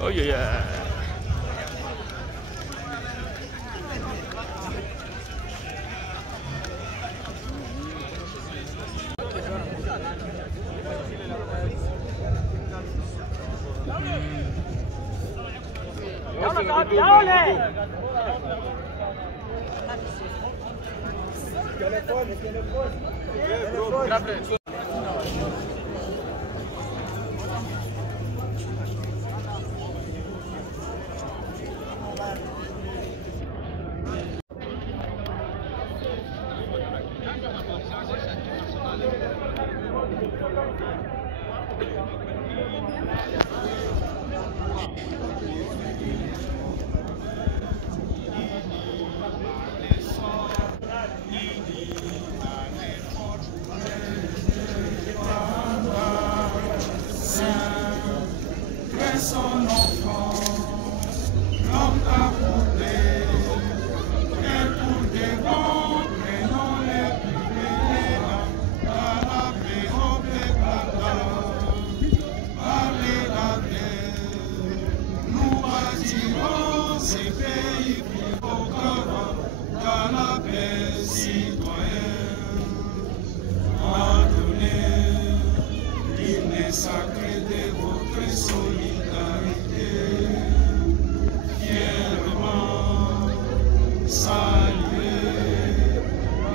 Oh yeah. Sacré de votre solidarité, fièrement saluer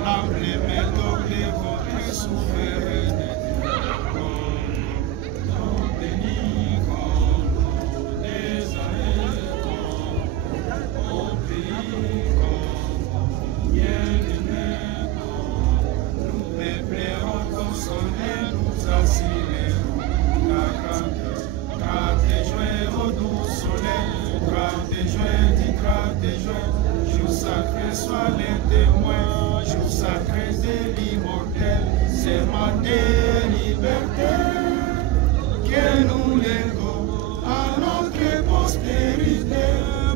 l'emblémaire de votre souveraineté. Nous dénigrons des années au pays comme bien-aimés, nous peuplérons consoler, nous assurer. Grave des joies au doux soleil, grave des joies, dit grave des joies, jour sacré soit les témoins, jour sacré de l'immortel, c'est ma liberté, que nous légons à notre postérité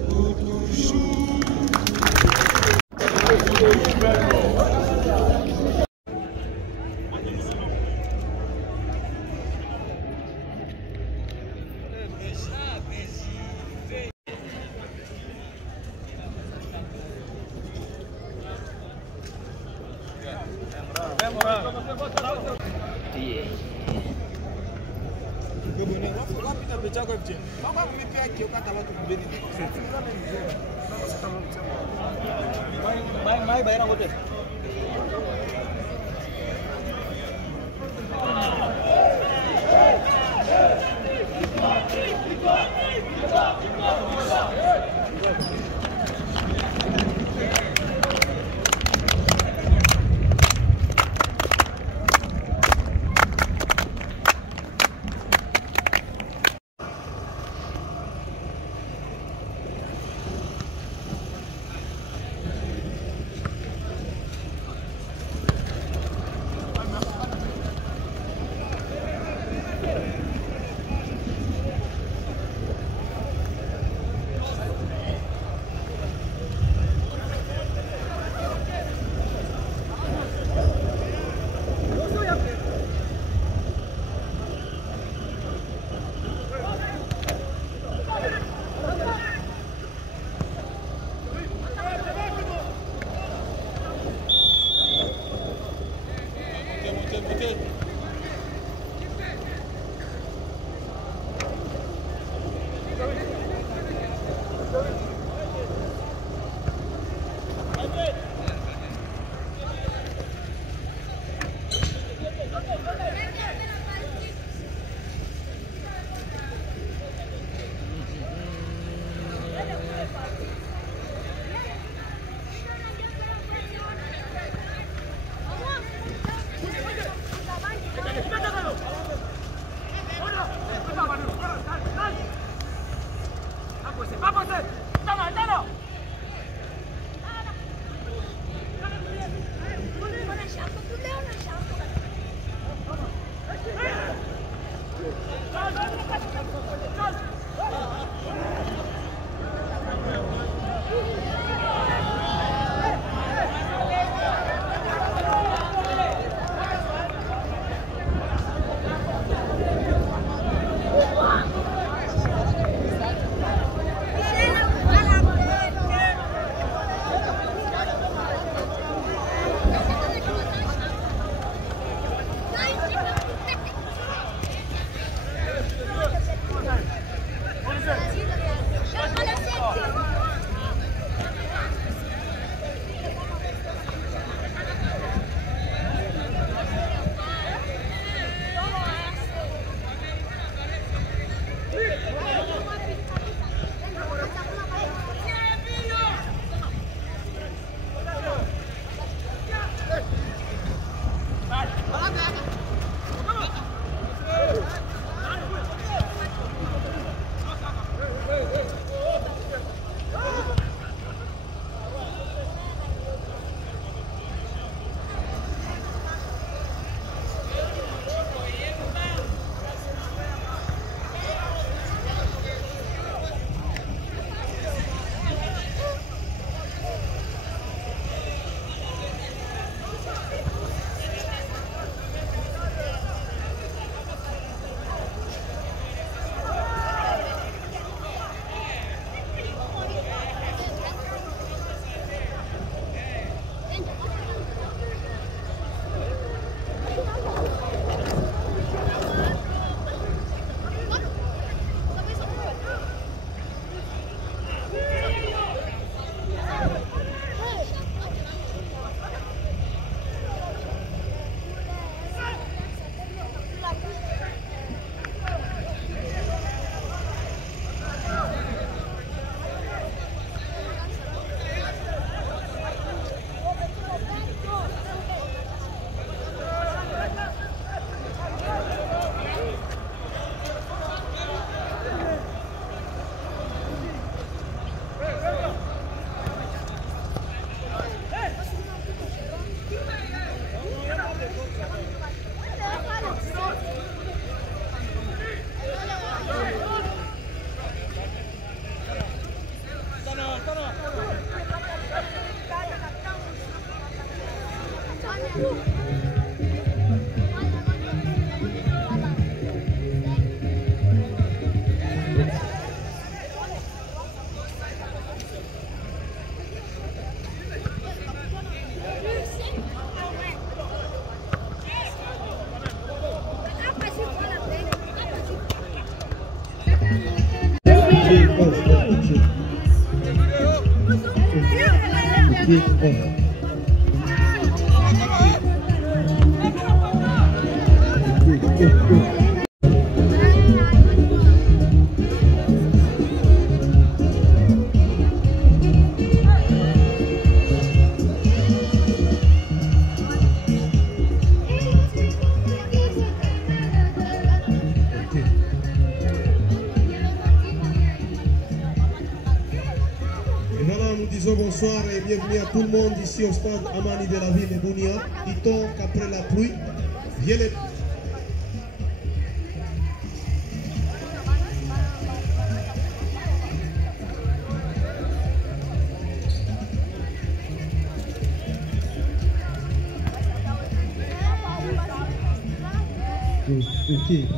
pour toujours. Bonsoir et bienvenue à tout le monde ici au stade Amani de la ville de Bunia. Dit-on qu'après la pluie, vient les... Okay.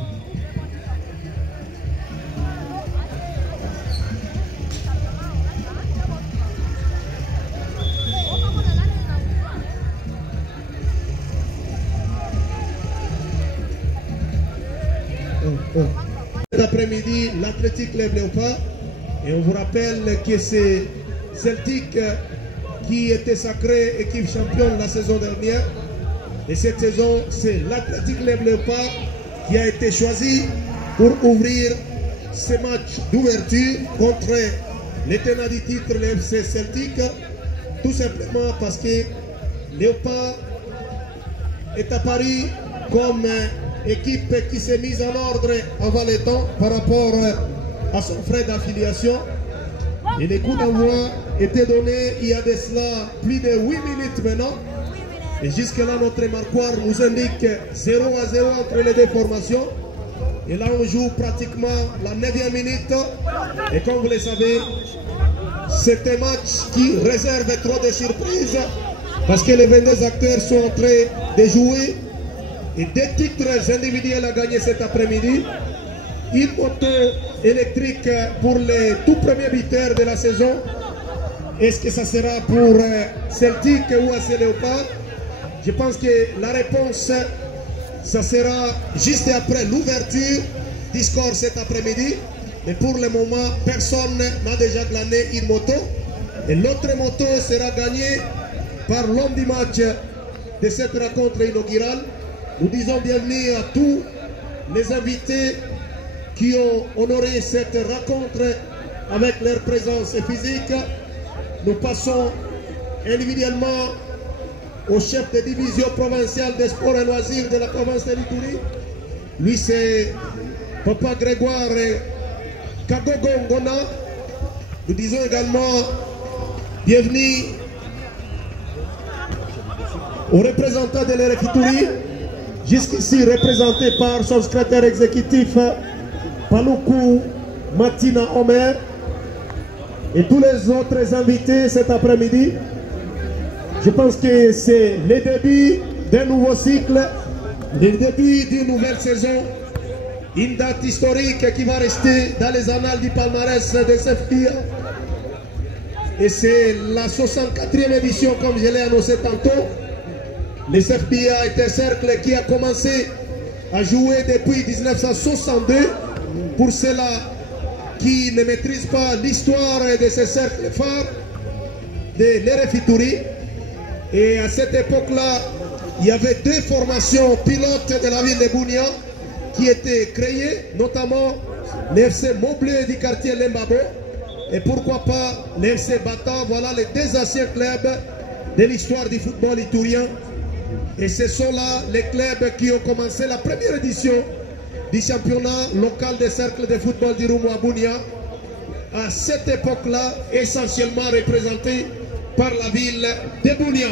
Cet après-midi, l'Athletic Club Léopard, et on vous rappelle que c'est Celtic qui était sacré équipe championne la saison dernière, et cette saison c'est l'Athletic Club Léopard qui a été choisi pour ouvrir ce match d'ouverture contre les tenants du titre, le FC Celtic, tout simplement parce que Léopard est apparu comme équipe qui s'est mise en ordre avant le temps par rapport à son frais d'affiliation. Et les coups d'envoi étaient donnés il y a de cela plus de 8 minutes maintenant. Et jusque-là, notre marquoir nous indique 0-0 entre les deux formations. Et là, on joue pratiquement la 9e minute. Et comme vous le savez, c'est un match qui réserve trop de surprises parce que les 22 acteurs sont en train de jouer. Et deux titres individuels à gagner cet après-midi. Une moto électrique pour les tout premiers buteurs de la saison. Est-ce que ça sera pour Celtic ou AC Léopard? Je pense que la réponse, ça sera juste après l'ouverture du score cet après-midi. Mais pour le moment, personne n'a déjà glané une moto. Et l'autre moto sera gagnée par l'homme du match de cette rencontre inaugurale. Nous disons bienvenue à tous les invités qui ont honoré cette rencontre avec leur présence physique. Nous passons individuellement au chef de division provinciale des sports et loisirs de la province de l'Ituri. Lui, c'est Papa Grégoire Kagogongona. Nous disons également bienvenue aux représentants de l'Ituri, jusqu'ici représenté par son secrétaire exécutif Paloukou Matina Omer et tous les autres invités cet après-midi. Je pense que c'est le début d'un nouveau cycle, le début d'une nouvelle saison, une date historique qui va rester dans les annales du palmarès de CFPIA. Et c'est la 64e édition, comme je l'ai annoncé tantôt. Le CFPIA est un cercle qui a commencé à jouer depuis 1962. Pour ceux-là qui ne maîtrisent pas l'histoire de ce cercle phare de l'Erefituri. Et à cette époque-là, il y avait deux formations pilotes de la ville de Bunia qui étaient créées, notamment l'FC Moblé du quartier Lembabo et pourquoi pas l'FC Bata. Voilà les deux anciens clubs de l'histoire du football iturien. Et ce sont là les clubs qui ont commencé la première édition du championnat local des cercles de football du Roumo à Bunia. À cette époque-là, essentiellement représenté par la ville de Bunia.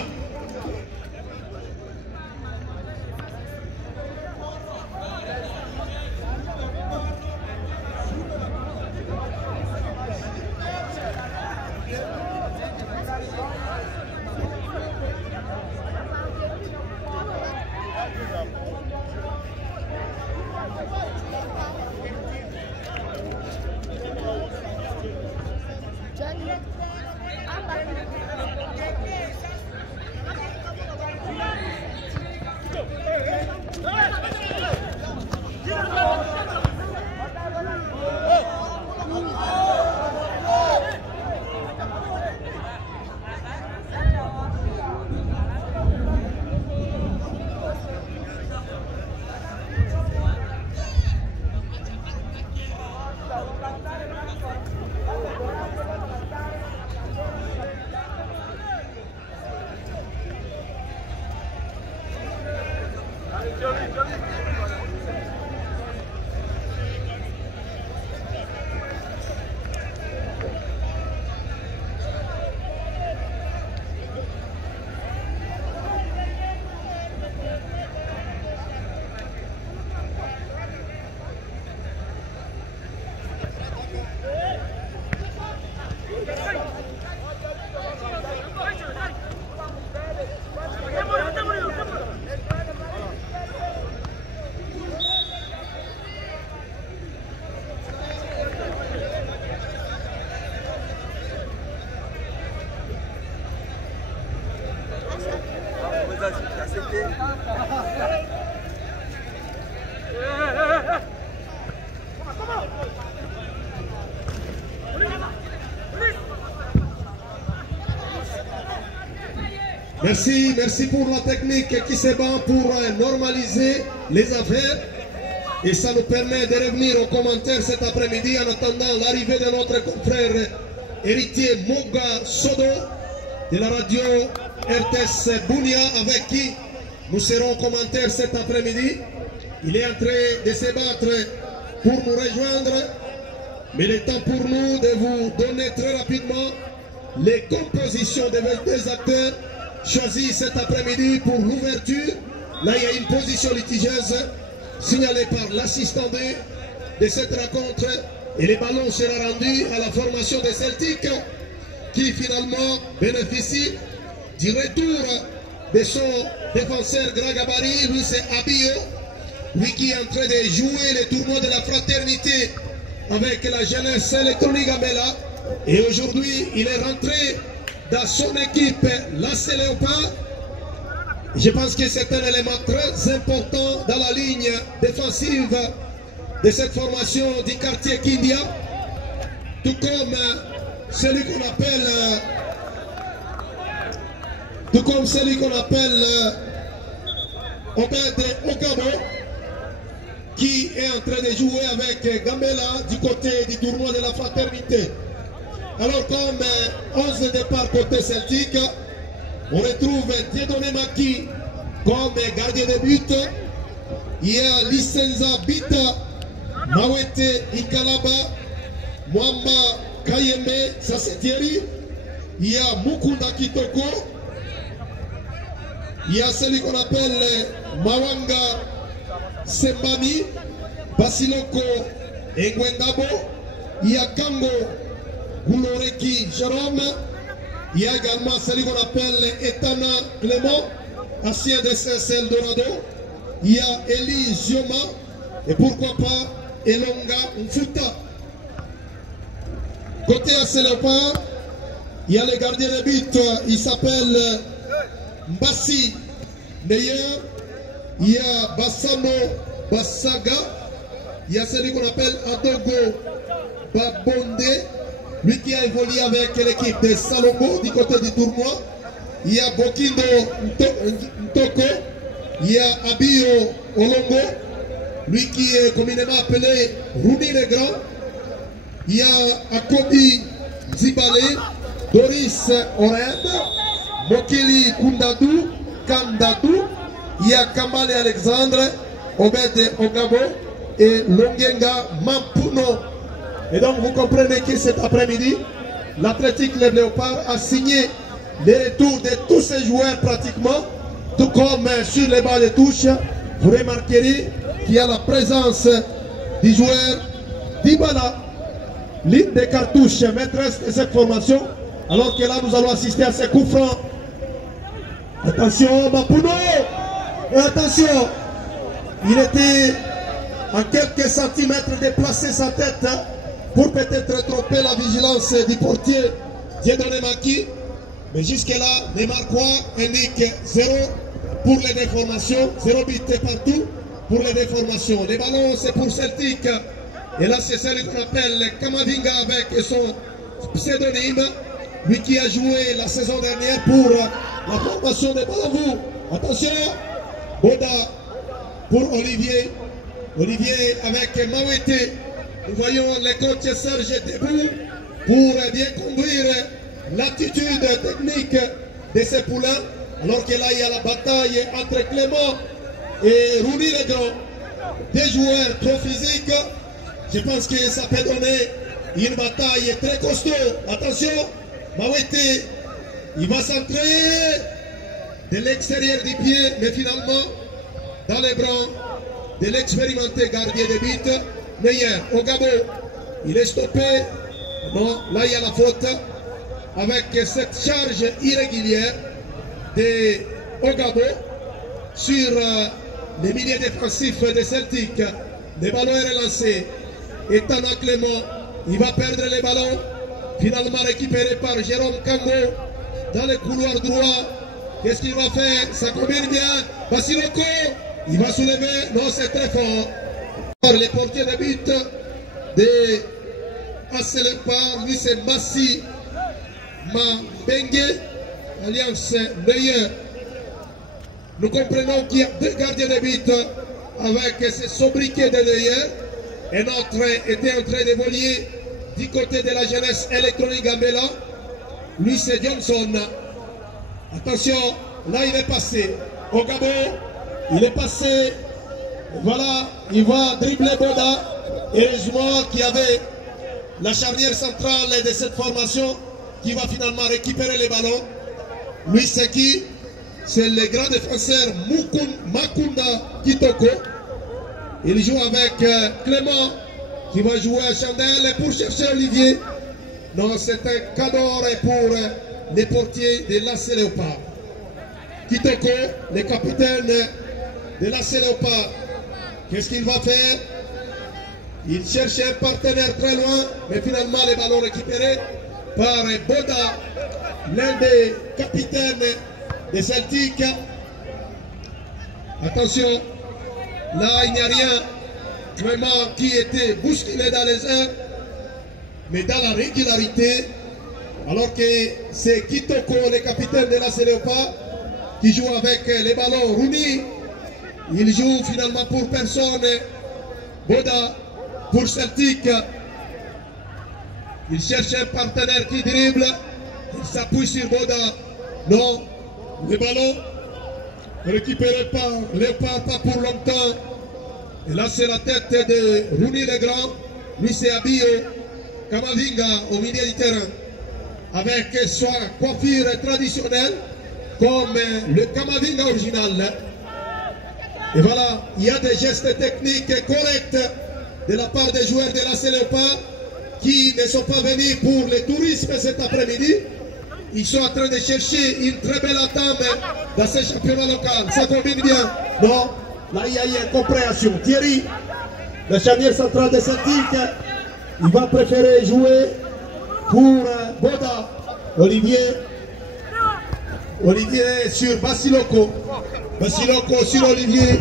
Merci pour la technique qui se bat pour normaliser les affaires. Et ça nous permet de revenir aux commentaires cet après-midi en attendant l'arrivée de notre confrère héritier Moga Sodo de la radio RTS Bunia avec qui nous serons aux commentaires cet après-midi. Il est en train de se battre pour nous rejoindre. Mais il est temps pour nous de vous donner très rapidement les compositions des deux acteurs choisis cet après-midi pour l'ouverture. Là, il y a une position litigieuse signalée par l'assistant de cette rencontre et le ballon sera rendu à la formation de Celtic qui finalement bénéficie du retour de son défenseur grand gabarit. Lui, c'est Abio, lui qui est en train de jouer le tournoi de la fraternité avec la jeunesse électronique Gambela. Et aujourd'hui, il est rentré dans son équipe, la Léopard. Je pense que c'est un élément très important dans la ligne défensive de cette formation du quartier Kindia. Tout comme celui qu'on appelle Obed Ogabo, qui est en train de jouer avec Gambela du côté du tournoi de la fraternité. Alors comme 11 de départ côté Celtic, on retrouve Dieudonné Maki comme gardien de but. Il y a Licenza Bita, Mawete Ikalaba, Mwamba Kayembe, ça c'est Thierry. Il y a Mukunda Kitoko. Il y a celui qu'on appelle Mawanga Sembani, Basiloko Engwendabo. Il y a Kango Gouloreki Jérôme. Il y a également celui qu'on appelle Etana Clément, ancien de CSL Dorado. Il y a Eli Zioma et pourquoi pas Elonga Mfuta. Côté Acelopa, il y a le gardien de but, il s'appelle Mbassi Neyer. Il y a Bassano Bassaga. Il y a celui qu'on appelle Adogo Babonde, lui qui a évolué avec l'équipe de Salombo du côté du tournoi. Il y a Bokindo Ntoko. Il y a Abio Olongo, lui qui est communément appelé Rouni le Grand. Il y a Akobi Zibale, Doris Oreb, Mokili Kundadou, Kandadou. Il y a Kamale Alexandre, Obed Ogabo et Longenga Mampuno. Et donc vous comprenez que cet après-midi, l'Athletic Les Léopards a signé les retours de tous ces joueurs pratiquement, tout comme sur les bancs de touche. Vous remarquerez qu'il y a la présence du joueur Dybala, l'une des cartouches maîtresse de cette formation, alors que là nous allons assister à ces coups francs. Attention Mampuno. Et attention, il était en quelques centimètres de placer sa tête pour peut-être tromper la vigilance du portier Dieudonné Maki. Mais jusque-là, les Marquois indiquent 0 pour les déformations, 0 but partout pour les déformations. Les ballons, c'est pour Celtic. Et là, c'est celui qu'on appelle Kamavinga avec son pseudonyme, lui qui a joué la saison dernière pour la formation de Balavou. Attention, Boda pour Olivier. Olivier avec Mawete. Nous voyons les coachs Serge debout pour bien conduire l'attitude technique de ces poulains. Alors que là, il y a la bataille entre Clément et Rouni Legrand, des joueurs trop physiques. Je pense que ça peut donner une bataille très costaud. Attention, Mawete, il va centrer de l'extérieur du pied, mais finalement, dans les bras de l'expérimenté gardien de but, Meyer, Ogabo, il est stoppé. Non, là il y a la faute avec cette charge irrégulière de Ogabo sur les milieux défensifs de Celtic. Le ballon est relancé. Et Tana Clément, il va perdre les ballons. Finalement récupéré par Jérôme Kango dans le couloir droit. Qu'est-ce qu'il va faire? Ça combine bien. Basiloko, il va soulever. Non, c'est très fort. Les portiers de but de Asselepar, lui c'est Massi Mabengue, Alliance Meilleur. Nous comprenons qu'il y a deux gardiens de but avec ce sobriquet de Neuer. Un autre était en train d'évoluer du côté de la jeunesse électronique Gambela. Lui c'est Johnson. Attention, là il est passé. Ogabo, il est passé. Voilà, il va dribbler Boda. Heureusement qu'il y avait la charnière centrale de cette formation qui va finalement récupérer les ballons. Lui c'est qui? C'est le grand défenseur Makunda Kitoko. Il joue avec Clément qui va jouer à Chandel pour chercher Olivier. Non, c'est un cadeau pour les portiers de l'AC Léopard. Kitoko, le capitaine de l'AC Léopard. Qu'est-ce qu'il va faire? Il cherche un partenaire très loin, mais finalement les ballons récupérés par Boda, l'un des capitaines de Celtic. Attention, là il n'y a rien vraiment qui était bousculé dans les airs, mais dans la régularité, alors que c'est Kitoko, le capitaine de la Léopard, qui joue avec les ballons. Rouni, il joue finalement pour personne. Boda pour Celtic. Il cherche un partenaire qui dribble. Il s'appuie sur Boda. Non, le ballon récupéré par Léopard, pas pour longtemps. Et là c'est la tête de Rouni Legrand. Lui c'est Abio Kamavinga au milieu du terrain, avec sa coiffure traditionnelle comme le Kamavinga original. Et voilà, il y a des gestes techniques corrects de la part des joueurs de l'AC Léopard qui ne sont pas venus pour le tourisme cet après-midi. Ils sont en train de chercher une très belle attente dans ce championnat local. Ça combine bien. Non, là il y a eu une compréhension. Thierry, le charnière central de Celtic, il va préférer jouer pour Boda. Olivier sur Basiloko. Basiloko sur Olivier.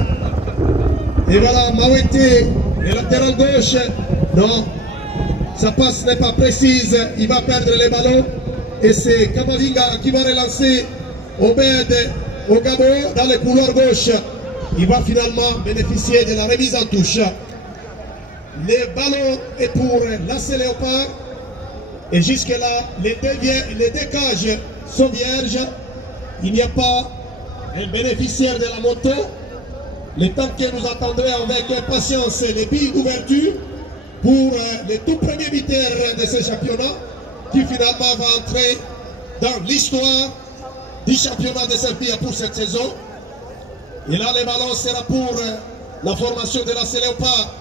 Et voilà, Mawete, le latéral gauche. Non, sa passe n'est pas précise. Il va perdre les ballons. Et c'est Kamavinga qui va relancer Obed Ogabo dans le couloir gauche. Il va finalement bénéficier de la remise en touche. Les ballons est pour l'AC Léopard. Et jusque-là, les deux cages sont vierges. Il n'y a pas un bénéficiaire de la moto. Le temps que nous attendons avec impatience les billes d'ouverture pour les tout premiers buteur de ce championnat qui finalement va entrer dans l'histoire du championnat de Serbie pour cette saison. Et là, le ballon sera pour la formation de l'AC Léopard.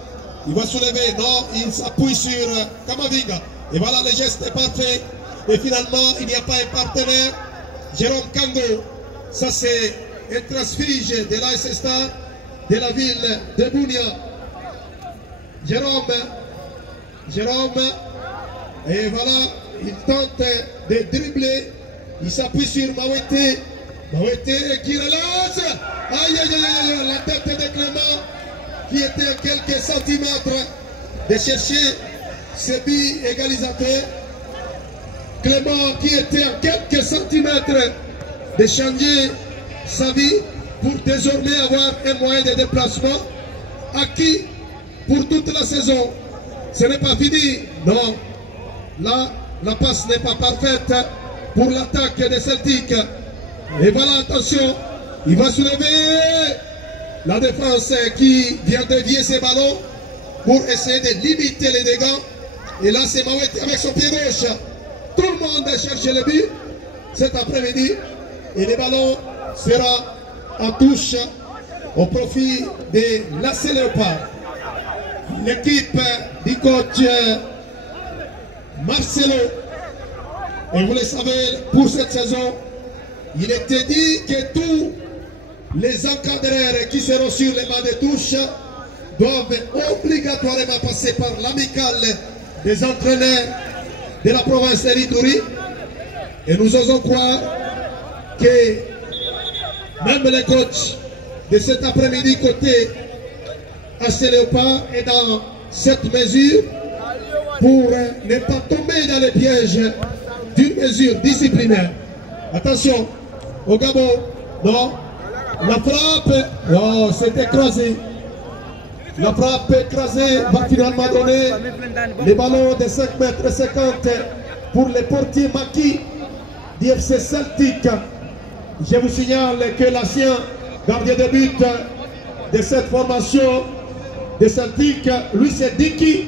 Il va soulever, non, il s'appuie sur Kamavinga. Et voilà, le geste est parfait. Et finalement, il n'y a pas un partenaire. Jérôme Kango, ça c'est un transfige de l'AS Star de la ville de Bounia. Jérôme, et voilà, il tente de dribbler. Il s'appuie sur Mawete. Mawete qui relance. Aïe, aïe, aïe, la tête de Clément qui était à quelques centimètres de chercher ce but égalisateur. Clément qui était à quelques centimètres de changer sa vie pour désormais avoir un moyen de déplacement acquis pour toute la saison. Ce n'est pas fini, non. Là, la passe n'est pas parfaite pour l'attaque de Celtic. Et voilà, attention, il va soulever La défense qui vient dévier ses ballons pour essayer de limiter les dégâts. Et là, c'est Mawete avec son pied gauche. Tout le monde cherche le but cet après-midi. Et le ballon sera en touche au profit de l'AC Léopard. L'équipe du coach Marcelo. Et vous le savez, pour cette saison, il était dit que tous les encadreurs qui seront sur les bancs de touche doivent obligatoirement passer par l'amicale des entraîneurs de la province de l'Ituri. Et nous osons croire que même le coach de cet après-midi côté AC Léopard est dans cette mesure pour ne pas tomber dans les pièges d'une mesure disciplinaire. Attention, au Gabon, non, la frappe, oh, c'est écrasé. La frappe écrasée va finalement donner les ballons de 5 mètres 50 pour les portiers maquis d'IFC Celtic. Je vous signale que l'ancien gardien de but de cette formation de Celtic, lui c'est Diki,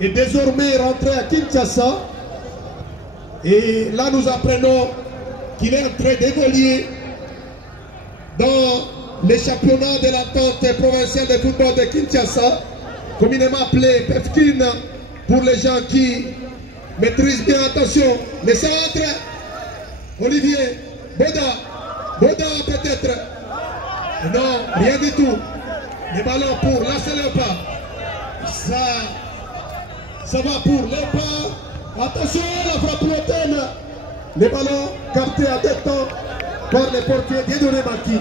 est désormais rentré à Kinshasa. Et là nous apprenons qu'il est en train d'évoluer dans les championnats de l'entente provinciale de football de Kinshasa, communément appelé PEFKIN pour les gens qui maîtrisent bien. Attention, les centres, Olivier, Boda peut-être, non, rien du tout. Les ballons pour l'AC Léopard, ça va pour Léopard. Attention, la frappe lointaine, les ballons captés à 2 temps par les portiers Dieudonné Maki.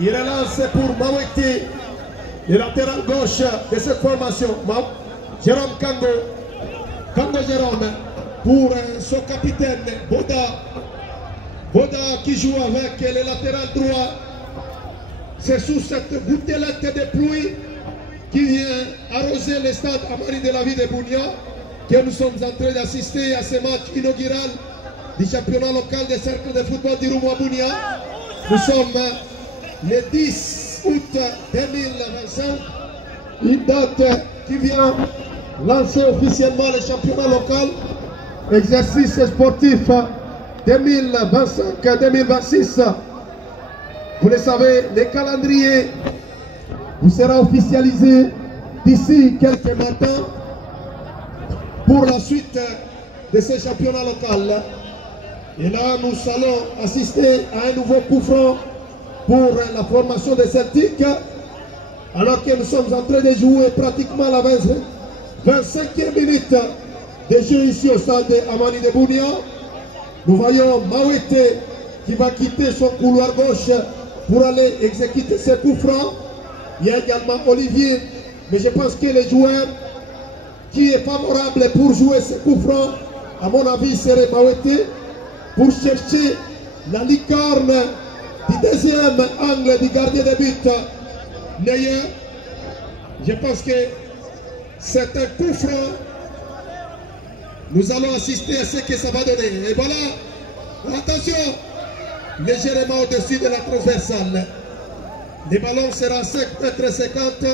Il relance pour Mawete, le latéral gauche de cette formation. Jérôme Kango Jérôme pour son capitaine Boda qui joue avec le latéral droit. C'est sous cette gouttelette de pluie qui vient arroser le stade Amari de la ville de Bunia que nous sommes en train d'assister à ce match inaugural du championnat local des cercles de football d'Irumu à Bunia. Nous sommes le 10 août 2025, une date qui vient lancer officiellement le championnat local, exercice sportif 2025-2026. Vous le savez, le calendrier vous sera officialisé d'ici quelques matins pour la suite de ce championnat local. Et là, nous allons assister à un nouveau coup franc pour la formation de Celtic, alors que nous sommes en train de jouer pratiquement la 25e minute de jeu ici au stade Amani de Bunia. Nous voyons Mawete qui va quitter son couloir gauche pour aller exécuter ses coups francs. Il y a également Olivier, mais je pense que le joueur qui est favorable pour jouer ses coups francs, à mon avis, serait Mawete, pour chercher la licorne du deuxième angle du gardien de but Neyer. Je pense que c'est un coup franc. Nous allons assister à ce que ça va donner. Et voilà, attention, légèrement au-dessus de la transversale. Le ballon sera 5 mètres 50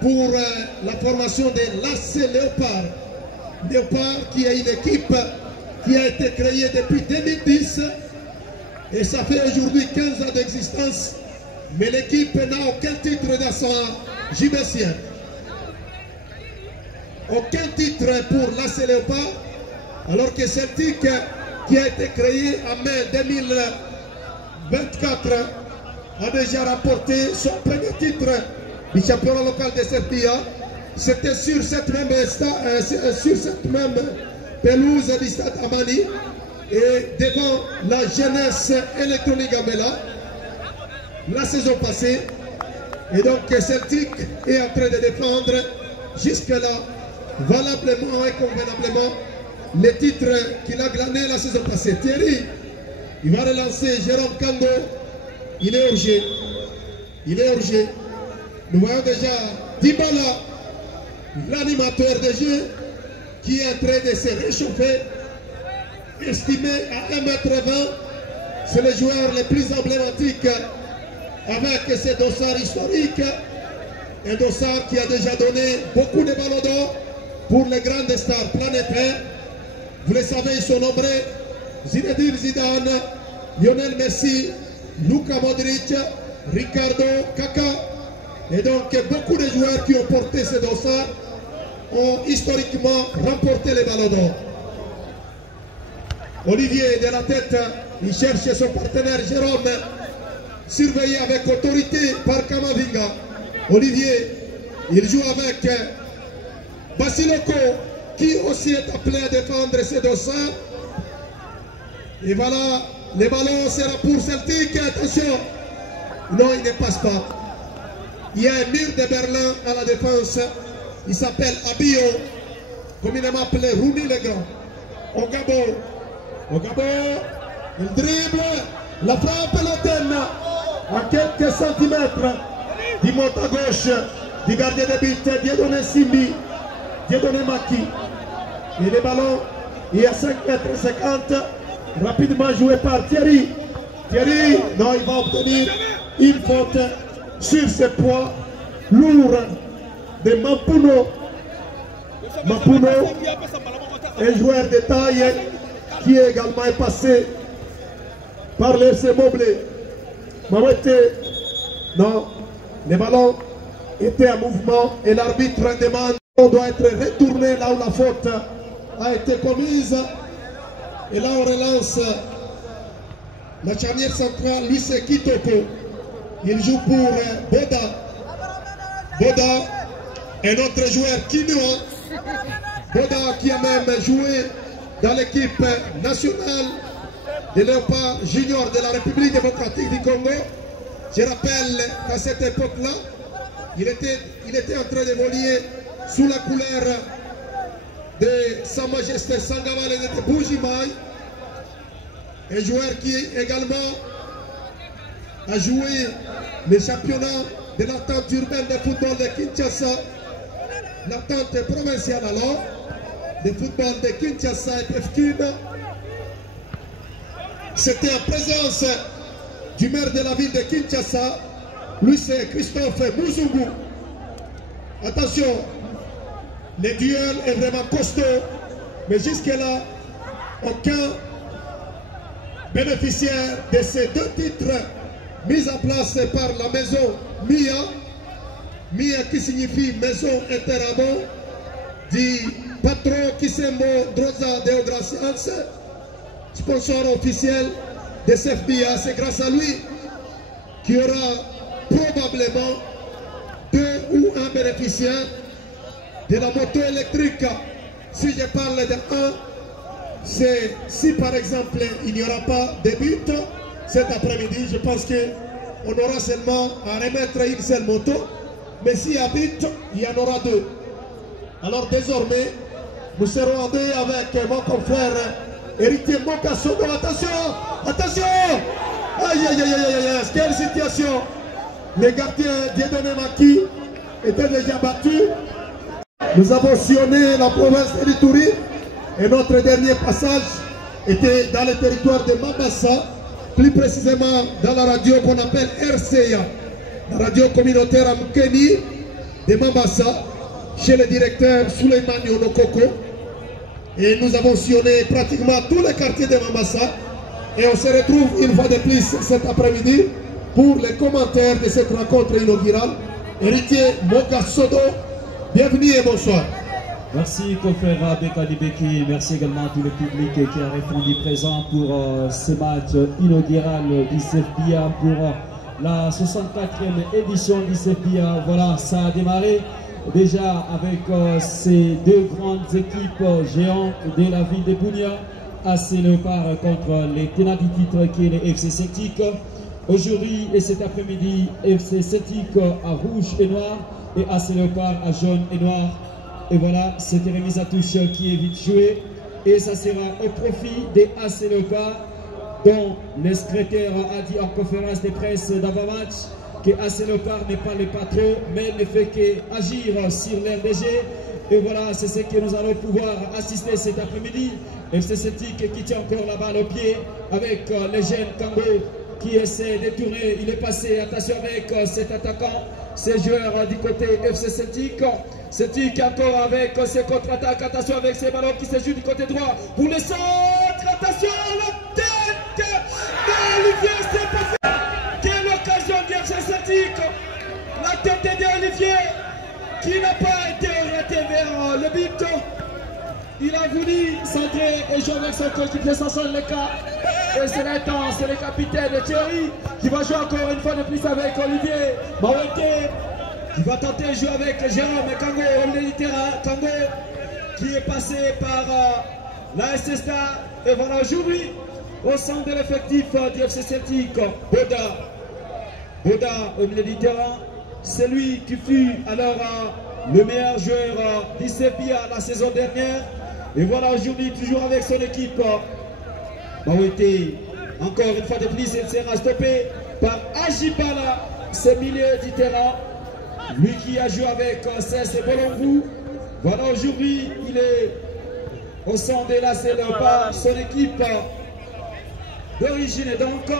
pour la formation de l'AC Léopard. Léopard qui est une équipe qui a été créée depuis 2010 et ça fait aujourd'hui 15 ans d'existence, mais l'équipe n'a aucun titre dans son JBCN. Aucun titre pour l'AC Léopard, alors que Celtic, qui a été créé en mai 2024, a déjà remporté son premier titre du championnat local de Serbia. C'était sur cette même pelouse du stade Amani et devant la jeunesse électronique Amela la saison passée. Et donc Celtic est en train de défendre jusque-là valablement et convenablement les titres qu'il a glanés la saison passée. Thierry, il va relancer Jérôme Kango. Il est urgé. Il est urgé. Nous voyons déjà Dybala, l'animateur de jeu, qui est en train de se réchauffer, estimé à 1,20 m. C'est le joueur le plus emblématique avec ces dossards historiques. Un dossard qui a déjà donné beaucoup de ballons d'or pour les grandes stars planétaires. Vous le savez, ils sont nombreux. Zinedine Zidane, Lionel Messi, Luka Modric, Ricardo, Kaka. Et donc beaucoup de joueurs qui ont porté ces dossards ont historiquement remporté les ballons d'or. Olivier de la tête, il cherche son partenaire Jérôme, surveillé avec autorité par Kamavinga. Olivier, il joue avec Basiloko, qui aussi est appelé à défendre ses dossards. Et voilà, les ballons sera pour Celtic. Attention, non, il ne passe pas. Il y a un mur de Berlin à la défense. Il s'appelle Abio, communément appelé Rooney le Grand. Ogabo, il dribble, la frappe l'antenne à quelques centimètres du monte à gauche du gardien de but, Dieudonné Simbi, Dieudonné Maki. Et les ballons, il y a 5,50 m, rapidement joué par Thierry. Thierry, non, il va obtenir une faute sur ses poids lourds de Mampuno. Mampuno, un joueur de taille qui est également passé par le FC Moblé. Mawete, non, les ballons étaient en mouvement et l'arbitre demande qu'on doit être retourné là où la faute a été commise. Et là on relance la charnière centrale, lui c'est Kitoko. Il joue pour Boda. Boda, un autre joueur Kinoa. Boda qui a même joué dans l'équipe nationale des Léopards Junior de la République démocratique du Congo. Je rappelle qu'à cette époque-là, il était en train d'évoluer sous la couleur de Sa Majesté Sangavale de Bujimaï. Un joueur qui également a joué le championnat de l'attente urbaine de football de Kinshasa, l'attente provinciale alors, de football de Kinshasa et Pefkine. C'était en présence du maire de la ville de Kinshasa, lui c'est Christophe Muzungu. Attention, le duel est vraiment costaud, mais jusque-là, aucun bénéficiaire de ces deux titres mis en place par la maison MIA, MIA qui signifie Maison Interamo, du patron Kisembo Droza Deogracians, sponsor officiel de CFBA. C'est grâce à lui qu'il y aura probablement deux ou un bénéficiaire de la moto électrique. Si je parle de un, c'est si par exemple il n'y aura pas de but cet après-midi, je pense qu'on aura seulement à remettre une seule moto, mais s'il y a but, il y en aura deux. Alors désormais, nous serons en deux avec mon confrère Héritier Mokasogo. Attention, attention! Aïe aïe aïe aïe aïe, quelle situation! Le gardien Dieudonné Maki était déjà battu. Nous avons sillonné la province d'Ituri et notre dernier passage était dans le territoire de Mambasa, plus précisément dans la radio qu'on appelle RCA, la radio communautaire à Mukeni de Mambasa, chez le directeur Souleymane Yonokoko. Et nous avons sillonné pratiquement tous les quartiers de Mambasa. Et on se retrouve une fois de plus cet après-midi pour les commentaires de cette rencontre inaugurale. Héritier Mokasogo, bienvenue et bonsoir. Merci confrère Bekali Beki, merci également à tout le public qui a répondu présent pour ce match inaugural du CFBA pour la 64e édition du CFBA. Voilà, ça a démarré déjà avec ces deux grandes équipes géantes de la ville de Bunia, AC Léopard contre les tenants du titre qui est le FC Celtic. Aujourd'hui et cet après-midi, FC Celtic à rouge et noir et AC Léopard à jaune et noir. Et voilà, cette remise à touche qui est vite jouée. Et ça sera au profit des AC Léopard, dont le secrétaire a dit en conférence de presse d'avant-match que AC Léopard n'est pas le patron, mais ne fait qu'agir sur l'RDG. Et voilà, c'est ce que nous allons pouvoir assister cet après-midi. FC Celtic qui tient encore la balle au pied avec les jeunes qui essaie de tourner. Il est passé, attention avec cet attaquant, ces joueurs du côté FC Celtic. Celtic encore avec ses contre-attaques. Attention avec ces ballons qui se jouent du côté droit. Pour le centre, attention, la tête d'Olivier, c'est pas fait. Quelle occasion du FC Celtic. La tête d'Olivier qui n'a pas été orienté vers le but. Il a voulu centrer et jouer avec son coéquipier Sanson Leka. Et c'est maintenant, c'est le capitaine Thierry qui va jouer encore une fois de plus avec Olivier Mawete, qui va tenter de jouer avec Jérôme Kango, Kango qui est passé par la SSTA. Et voilà aujourd'hui, au centre de l'effectif du FC Celtic, Boda au milieu du terrain. C'est lui qui fut alors le meilleur joueur d'ICFBIA la saison dernière. Et voilà aujourd'hui, toujours avec son équipe. Mawete, encore une fois de plus, il sera stoppé par Ajibala, ce milieu du terrain. Lui qui a joué avec CS Bolongu. Voilà aujourd'hui, il est au centre de la scène par son équipe d'origine. Et donc,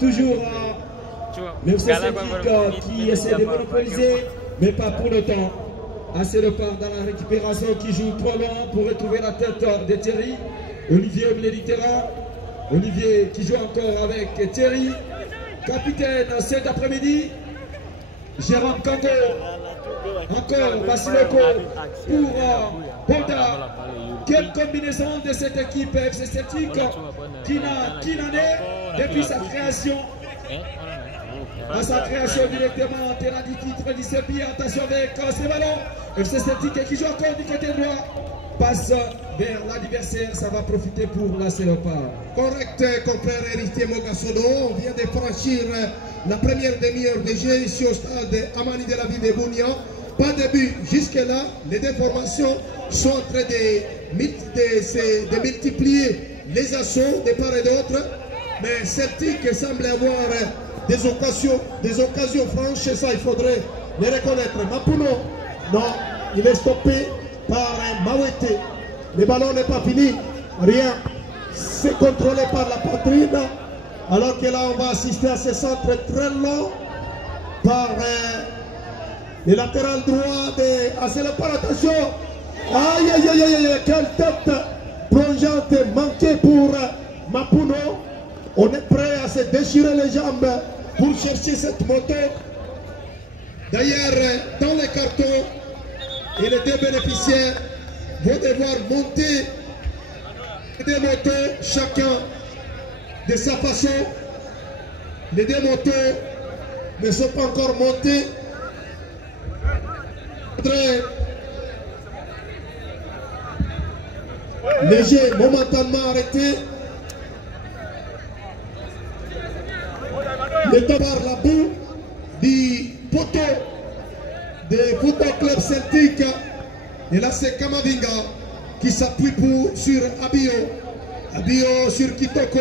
toujours le FC Celtic qui essaie de monopoliser, mais pas pour le temps. Assez de part dans la récupération qui joue trop loin pour retrouver la tête de Thierry. Olivier au milieu du terrain. Olivier qui joue encore avec Thierry. Capitaine cet après-midi. Jérôme Kango. Encore Basiloko pour Boda. Quelle combinaison de cette équipe FC Celtic qui n'en est depuis sa création. À sa création directement en terrain du titre du CEPI. Attention avec ces ballons. FC Celtic qui joue encore du côté droit. Passe vers l'adversaire. Ça va profiter pour la Léopard. Correct, compère Héritier Mogasodo. On vient de franchir la première demi-heure de jeu ici au stade Amani de la ville de Bounia. Pas de but jusque-là. Les deux formations sont en train de multiplier les assauts de part et d'autre. Mais Celtic semble avoir des occasions franches, et ça il faudrait les reconnaître. Mapuno, non, il est stoppé par Mawete. Le ballon n'est pas fini, rien. C'est contrôlé par la poitrine. Alors que là on va assister à ce centre très long par le latéral droit de Aselopar. Attention, aïe aïe aïe aïe, quelle tête plongeante manquée pour Mapuno. On est prêt à se déchirer les jambes pour chercher cette moto. D'ailleurs, dans les cartons, et les deux bénéficiaires vont devoir monter des motos, chacun de sa façon. Les deux motos ne sont pas encore montées. Léger, momentanément arrêté. Le temps par la boue du poteau de Football Club Celtic. Et là c'est Kamavinga qui s'appuie sur Abio. Abio sur Kitoko.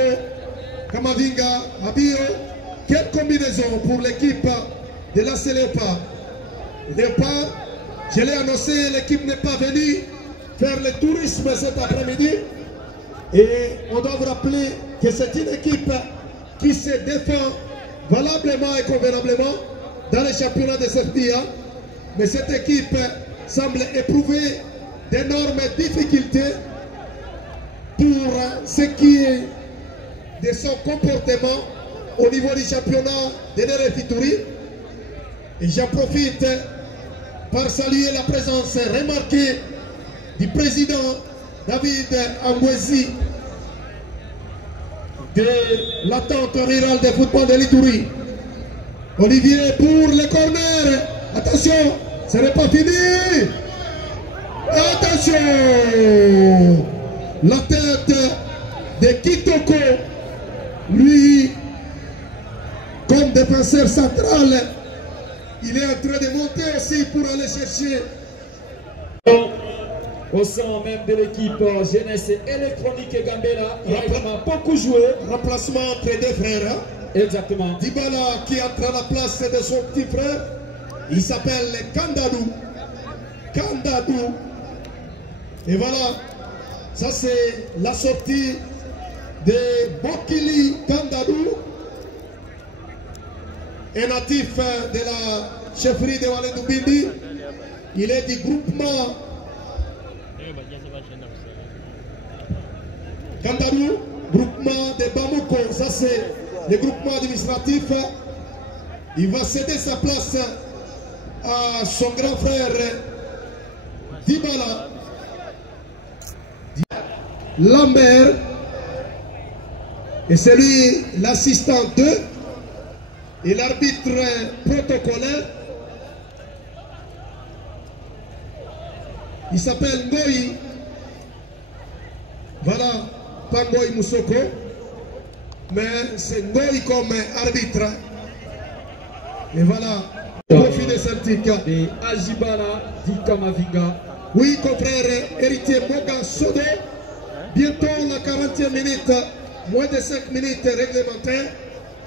Kamavinga, Abio. Quelle combinaison pour l'équipe de la Léopard. Léopard, je l'ai annoncé, l'équipe n'est pas venue faire le tourisme cet après-midi. Et on doit vous rappeler que c'est une équipe qui se défend valablement et convenablement dans les championnats de CFBIA. Mais cette équipe semble éprouver d'énormes difficultés pour ce qui est de son comportement au niveau du championnat de Nere-Fituri. Et j'en profite par saluer la présence remarquée du président David Angwezi de l'attente rurale de football de l'Ituri. Olivier pour le corner. Attention, ce n'est pas fini. Attention, la tête de Kitoko, lui, comme défenseur central, il est en train de monter aussi pour aller chercher. Au sein même de l'équipe jeunesse électronique Gambela, il a vraiment beaucoup joué. Remplacement entre deux frères. Exactement. Dybala qui entre à la place de son petit frère. Il s'appelle Kandadou. Kandadou. Et voilà, ça c'est la sortie de Bokili Kandadou. un natif de la chefferie de Waledou Bindi. Il est du groupement Kandarou, groupement de Bamouko. Ça c'est le groupement administratif. Il va céder sa place à son grand frère Dibala Lambert. Et c'est lui l'assistant 2 et l'arbitre protocolaire. Il s'appelle Ngoï. Voilà, pas Ngoï Moussoko, mais c'est Ngoï comme arbitre. Et voilà, profil de Celtic. Et Ajibala Dikamavinga. Oui, confrère héritier Mogan Sodo. Bientôt la 40e minute, moins de 5 minutes réglementaires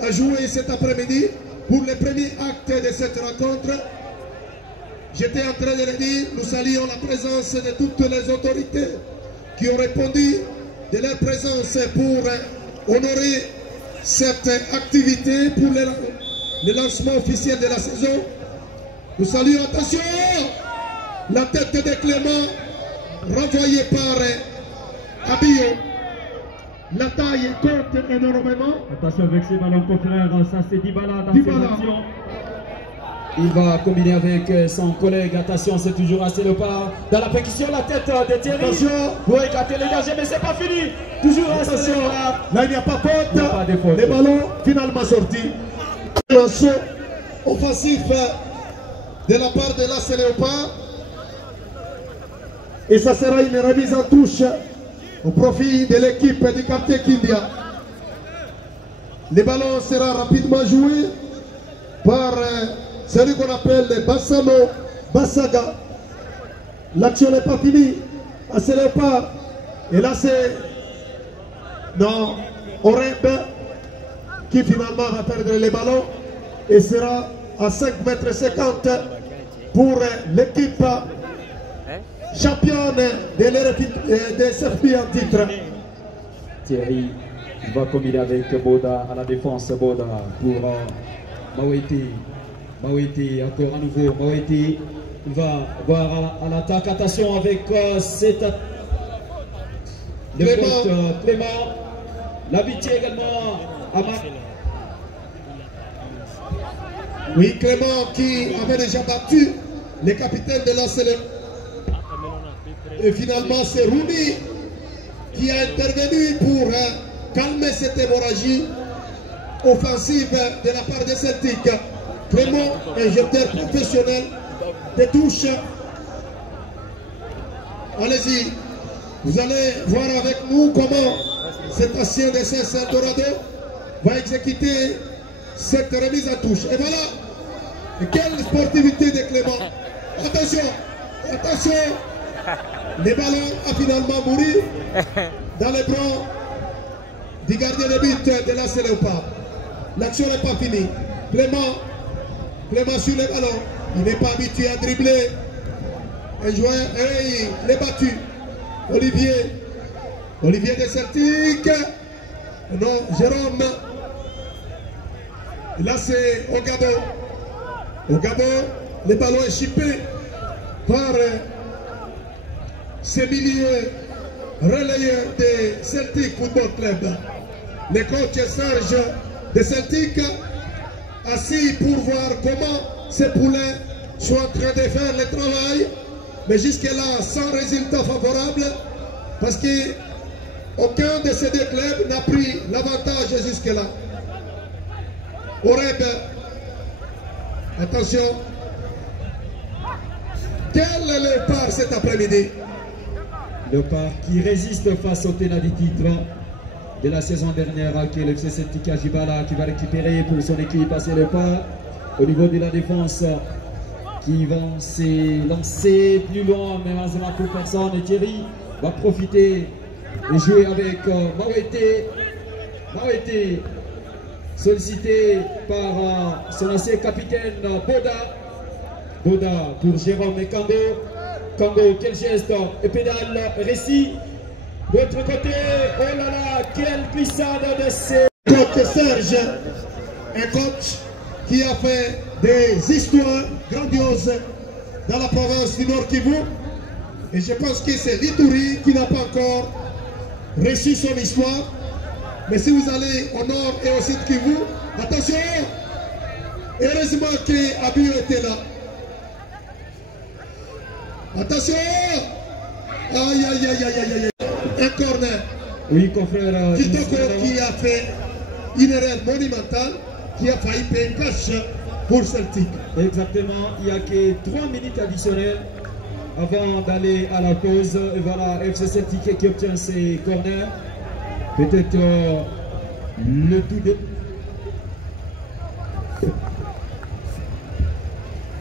à jouer cet après-midi pour le premier acte de cette rencontre. J'étais en train de le dire, nous saluons la présence de toutes les autorités qui ont répondu de leur présence pour honorer cette activité pour le lancement officiel de la saison. Nous saluons, attention, la tête de Clément renvoyée par Abio. La taille compte énormément. Attention avec ces ballons, confrères, ça c'est Dibala dans Dibala. ses actions. Il va combiner avec son collègue. Attention, c'est toujours assez le pas. Dans la percussion, la tête de Thierry. Attention. Pour écarter les dangers, mais c'est pas fini. Toujours assez Attention, le pas. là il n'y a pas faute. Il n'y a pas de faute. Les ballons finalement sortis. Un saut offensif de la part de l'AS Léopard. Et ça sera une remise en touche au profit de l'équipe du quartier Kindia. Le ballon sera rapidement joué par celui qu'on appelle Bassano Bassaga. L'action n'est pas finie. AS Léopard. Et là c'est Oreb qui finalement va perdre les ballons et sera à 5,50 m pour l'équipe championne de SFB en titre. Thierry va combiner avec Boda à la défense. Boda pour Maweti. Maweti encore à nouveau. Maweti va voir à l'attaque. Attention avec cette Clément. L'habitué également à Oui, Clément qui avait déjà battu les capitaines de l'AS Léopard. Et finalement, c'est Roumi qui a intervenu pour calmer cette hémorragie offensive de la part de Celtic. Clément, un jeteur professionnel de touche. Allez-y, vous allez voir avec nous comment cet ancien de SS Dorado va exécuter cette remise en touche. Et voilà, et quelle sportivité de Clément. Attention, attention. Les ballons a finalement mouru dans les bras du gardien de but de l'AS Léopard. L'action n'est pas finie. Clément sur les ballons. Il n'est pas habitué à dribbler. Un joueur, et il est battu. Olivier de Celtic. Non, Jérôme. Là c'est au Gabon. Au Gabon, le ballon est chippé par ces milieux relayeurs de Celtic Football Club. Le coach Serge de Celtic assis pour voir comment ces poulets sont en train de faire le travail, mais jusque-là sans résultat favorable, parce qu'aucun de ces deux clubs n'a pris l'avantage jusque-là. Oreb, attention, quel est le Léopard cet après-midi? Léopard qui résiste face au tenant du titre de la saison dernière, qui est le FC Celtic Ajibala, qui va récupérer pour son équipe AS Léopard au niveau de la défense, qui vont se lancer plus loin, mais malheureusement pour personne. Et Thierry va profiter et jouer avec Mawete, sollicité par son ancien capitaine Boda pour Jérôme et Kango. Kango, quel geste et pédale, récit. De l'autre côté, oh là là, quelle glissade de ces... Coach Serge, un coach qui a fait des histoires grandioses dans la province du Nord Kivu. Et je pense que c'est l'Ituri qui n'a pas encore reçu son histoire. Mais si vous allez au Nord et au Sud Kivu, attention, heureusement que Abiyo était là. Attention, aïe aïe aïe aïe aïe aïe, un corner. Oui, confrère. Kitoko qui a fait une erreur monumentale, qui a failli payer cash pour Celtic. Exactement, il n'y a que 3 minutes additionnelles avant d'aller à la pause. Et voilà, FC Celtic qui obtient ses corners. Peut-être le tout de...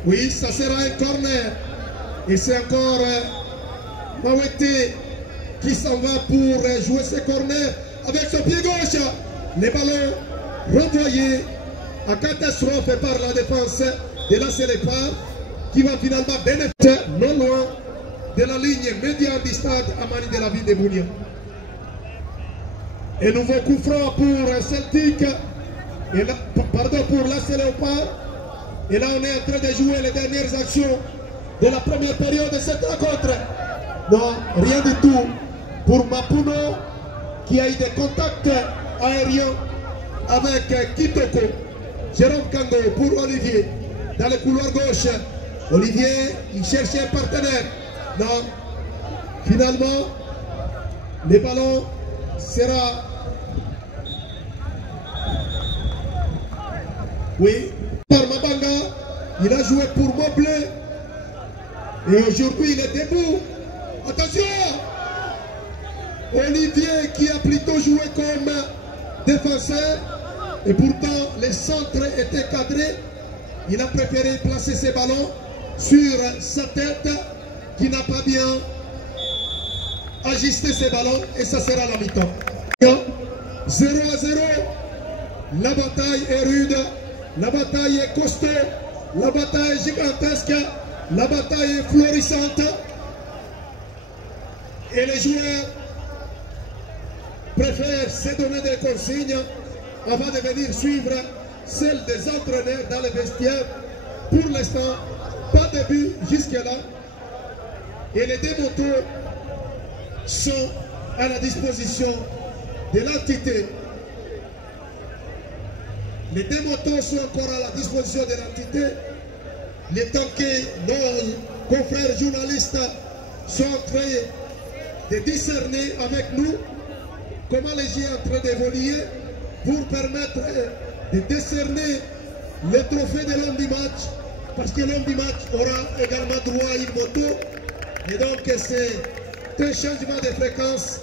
Oui, ça sera un corner. Et c'est encore Mawete qui s'en va pour jouer ses corners avec son pied gauche. Les ballons renvoyés à catastrophe par la défense de la Célépar qui va finalement bénéficier non loin de la ligne médiane du stade Amani de la ville de Bounia. Et nouveau coup franc pour Celtic, et là, pardon, pour la Célépar. Et là on est en train de jouer les dernières actions de la première période de cette rencontre. Non, rien du tout pour Mapuno qui a eu des contacts aériens avec Kitoko. Jérôme Kango pour Olivier dans le couloir gauche. Olivier, il cherchait un partenaire. Non, finalement, le ballon sera... Oui, par Mabanga, il a joué pour Moblé. Et aujourd'hui, il est debout. Attention! Olivier qui a plutôt joué comme défenseur. Et pourtant, les centres étaient cadrés. Il a préféré placer ses ballons sur sa tête qui n'a pas bien ajusté ses ballons. Et ça sera la mi-temps. 0-0. La bataille est rude. La bataille est costaud. La bataille est gigantesque. La bataille est florissante et les joueurs préfèrent se donner des consignes avant de venir suivre celles des entraîneurs dans les vestiaires. Pour l'instant, pas de but jusque-là et les deux motos sont à la disposition de l'entité. Les deux motos sont encore à la disposition de l'entité. Le temps que nos confrères journalistes sont en train de discerner avec nous comment les jeux sont en train d'évoluer pour permettre de décerner le trophée de l'homme du match, parce que l'homme du match aura également droit à une moto. Et donc c'est un changement de fréquence.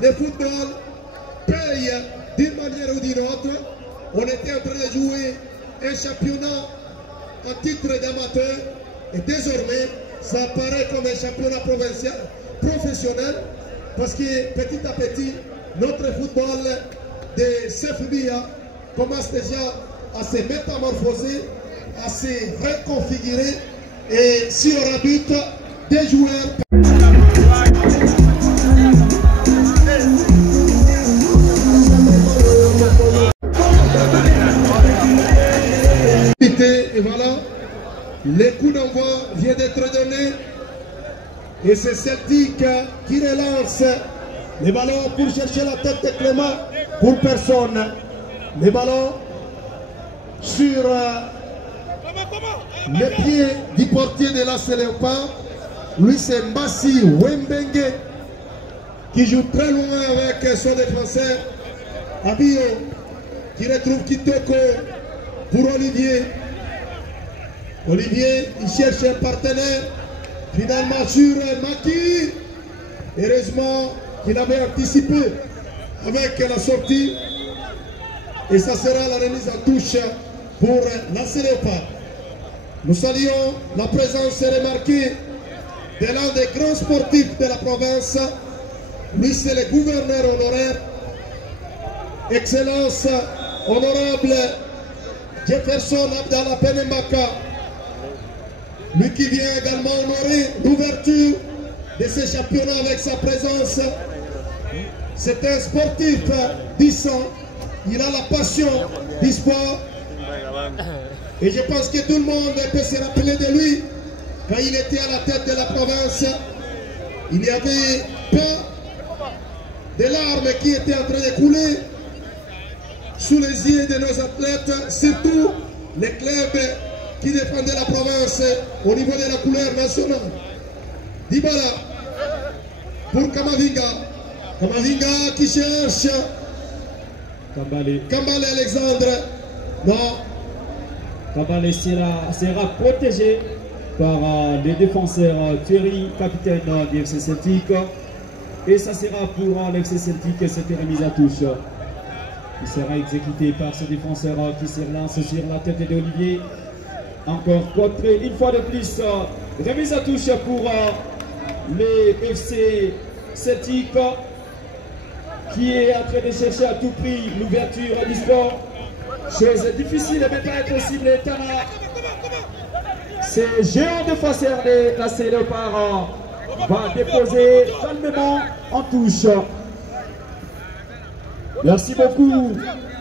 Le football paye d'une manière ou d'une autre. On était en train de jouer un championnat en titre d'amateur et désormais ça apparaît comme un championnat provincial professionnel parce que petit à petit notre football de CFBA commence déjà à se métamorphoser, à se reconfigurer et si on rabute des joueurs et voilà, le coup d'envoi vient d'être donné et c'est Celtic qui relance les ballons pour chercher la tête de Clément pour personne. Les ballons sur les pieds du portier de la Célépar. Lui c'est Mbassi Wembenge qui joue très loin avec son défenseur Abiyo qui retrouve Kitoko pour Olivier. Olivier, il cherche un partenaire. Finalement sur Maki. Heureusement qu'il avait anticipé avec la sortie. Et ça sera la remise en touche pour la Célépar. Nous saluons la présence remarquée de l'un des grands sportifs de la province. Lui, c'est le gouverneur honoraire. Excellence honorable Jefferson Abdallah Penembaka. Lui qui vient également honorer l'ouverture de ce championnat avec sa présence. C'est un sportif 10 ans. Il a la passion du sport. Et je pense que tout le monde peut se rappeler de lui. Quand il était à la tête de la province, il n'y avait pas de larmes qui étaient en train de couler sous les yeux de nos athlètes, surtout les clubs qui défendaient la province au niveau de la couleur nationale. Dybala pour Kamavinga. Kamavinga qui cherche Kambale Alexandre. Non. Kambale sera protégé par les défenseurs Thierry, capitaine du FC Celtic. Et ça sera pour l'FC Celtic cette remise à touche. Il sera exécuté par ce défenseur qui se relance sur la tête d'Olivier. Encore contré une fois de plus. Remise à touche pour les FC Celtic qui est en train de chercher à tout prix l'ouverture du sport. Chose difficile mais pas impossible. C'est géant défenseur de la Léopard va déposer calmement en touche. Merci beaucoup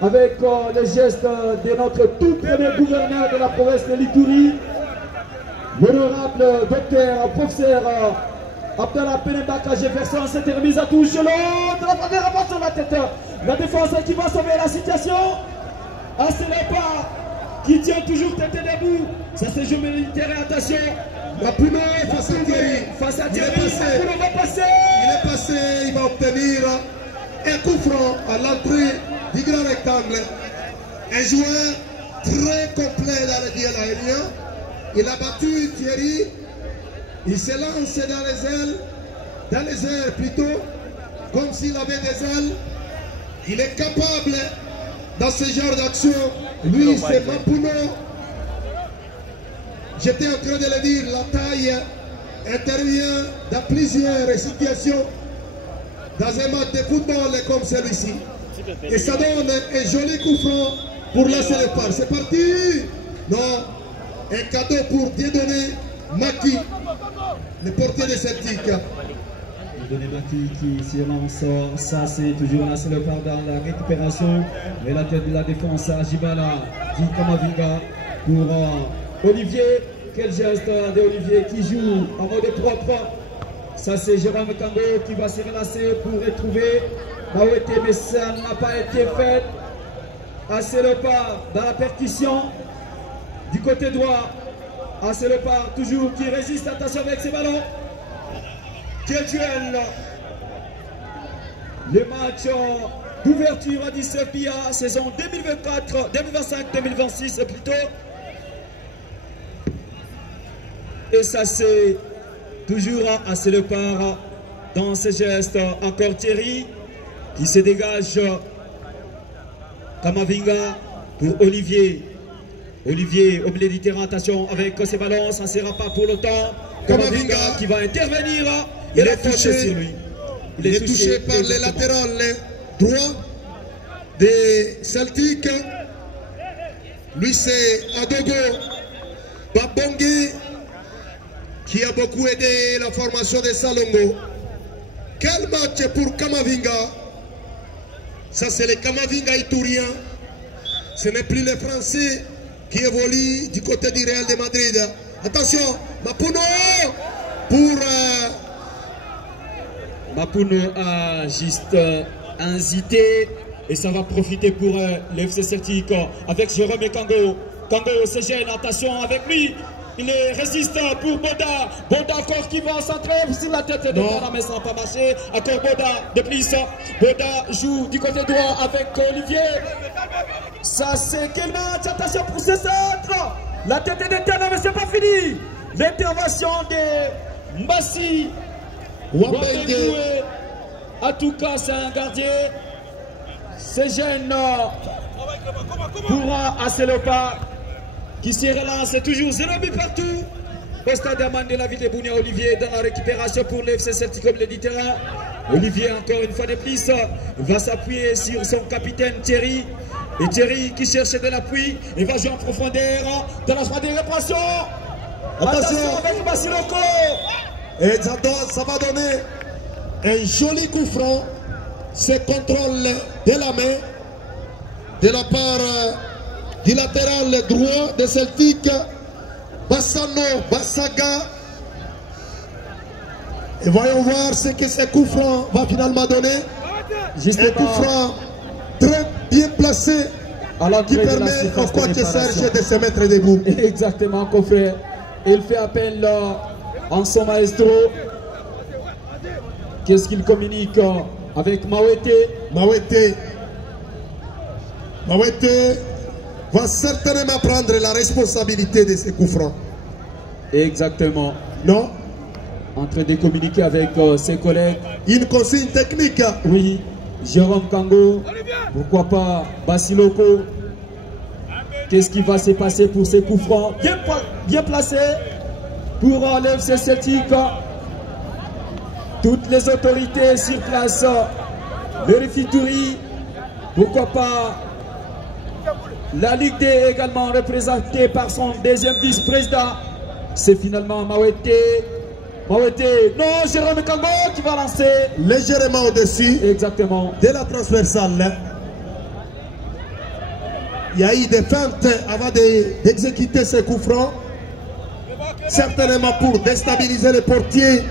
avec les gestes de notre tout premier gouverneur de la province de l'Ituri, l'honorable docteur professeur Abdallah Penembaka Jefferson. Cette remise à touche, l'autre la première avance sur la tête. La défense qui va sauver la situation. Ah, ce n'est pas qui tient toujours tête debout. Ça c'est jeu militaire, attention. Mapuno face à Thierry. Face à Thierry, Mapuno va passer. Il est passé, il va obtenir un coup franc à l'entrée du grand rectangle. Un joueur très complet dans le duel aérien. Il a battu Thierry. Il se lance dans les airs plutôt, comme s'il avait des ailes. Il est capable dans ce genre d'action. Lui, c'est Mapuno. J'étais en train de le dire, la taille intervient dans plusieurs situations dans un match de football comme celui-ci. Et ça donne un joli coup franc pour la Léopard. C'est parti. Non, un cadeau pour Dieudonné Maki, le portier de Celtic. Dieudonné Maki qui s'y lance. Ça c'est toujours la Léopard dans la récupération. Et la tête de la défense à Jibala, dit Kamavinga pour Olivier. Quel geste d'Olivier qui joue en mode propre. Ça c'est Jérôme Kango qui va se relancer pour retrouver Mawete, mais ça n'a pas été fait. Léopard dans la percussion du côté droit. Léopard toujours qui résiste, attention avec ses ballons. Quel duel. Le match d'ouverture à 19 PIA saison 2025-2026 plutôt. Et ça c'est toujours à Léopard dans ce geste. Encore Thierry qui se dégage. Kamavinga pour Olivier. Olivier au milieu du terrain, attention avec ses ballons, ça ne sera pas pour longtemps. Kamavinga qui va intervenir. Il est touché sur lui. Il est touché par les latérales droits des Celtic. Lui c'est Adogo Babongue qui a beaucoup aidé la formation de Salongo. Quel match pour Kamavinga. Ça c'est le Kamavinga iturien. Ce n'est plus les Français qui évolue du côté du Real de Madrid. Attention, Mapuno pour... Mapuno a juste incité et ça va profiter pour l'FC Celtic avec Jérôme Kango. Kango se gêne, attention avec lui. Il résiste pour Boda. Boda encore qui va centrer sur la tête de Boda, mais ça n'a pas marché. Encore Boda de plus. Boda joue du côté droit avec Olivier. Ça c'est quel match. Attention pour ce centre. La tête est d'éternel, mais c'est pas fini. L'intervention de Mbassi. En tout cas, c'est un gardien. C'est gêne pour Léopard qui se relance toujours 0 but partout au stade Aman de la ville de Bounia. Olivier dans la récupération pour l'FC Celtic comme le dit terrain. Olivier encore une fois de plus va s'appuyer sur son capitaine Thierry. Et Thierry qui cherche de l'appui, il va jouer en profondeur dans la phase de répression. Attention avec Basiloko. Et ça va donner un joli coup franc. Ce contrôle de la main de la part du latéral droit de Celtic, Bassano Bassaga. Et voyons voir ce que ce coup franc va finalement donner. Un coup franc très bien placé qui permet au coach Serge de se mettre debout. Exactement, confrère. Il fait appel en son maestro. Qu'est-ce qu'il communique avec Mawete? Mawete va certainement prendre la responsabilité de ce coup franc. Exactement. Non? En train de communiquer avec ses collègues. Une consigne technique. Oui. Jérôme Kango. Pourquoi pas Basiloko. Qu'est-ce qui va se passer pour ces coups francs? Bien placé pour l'FC Celtic. Toutes les autorités sur place vérifient tout. Pourquoi pas la Ligue D également représentée par son deuxième vice-président. C'est finalement Mawete. Non, Jérôme Kango qui va lancer. Légèrement au-dessus. Exactement. De la transversale. Il y a eu des feintes avant d'exécuter ce coup franc. Certainement pour déstabiliser le portier.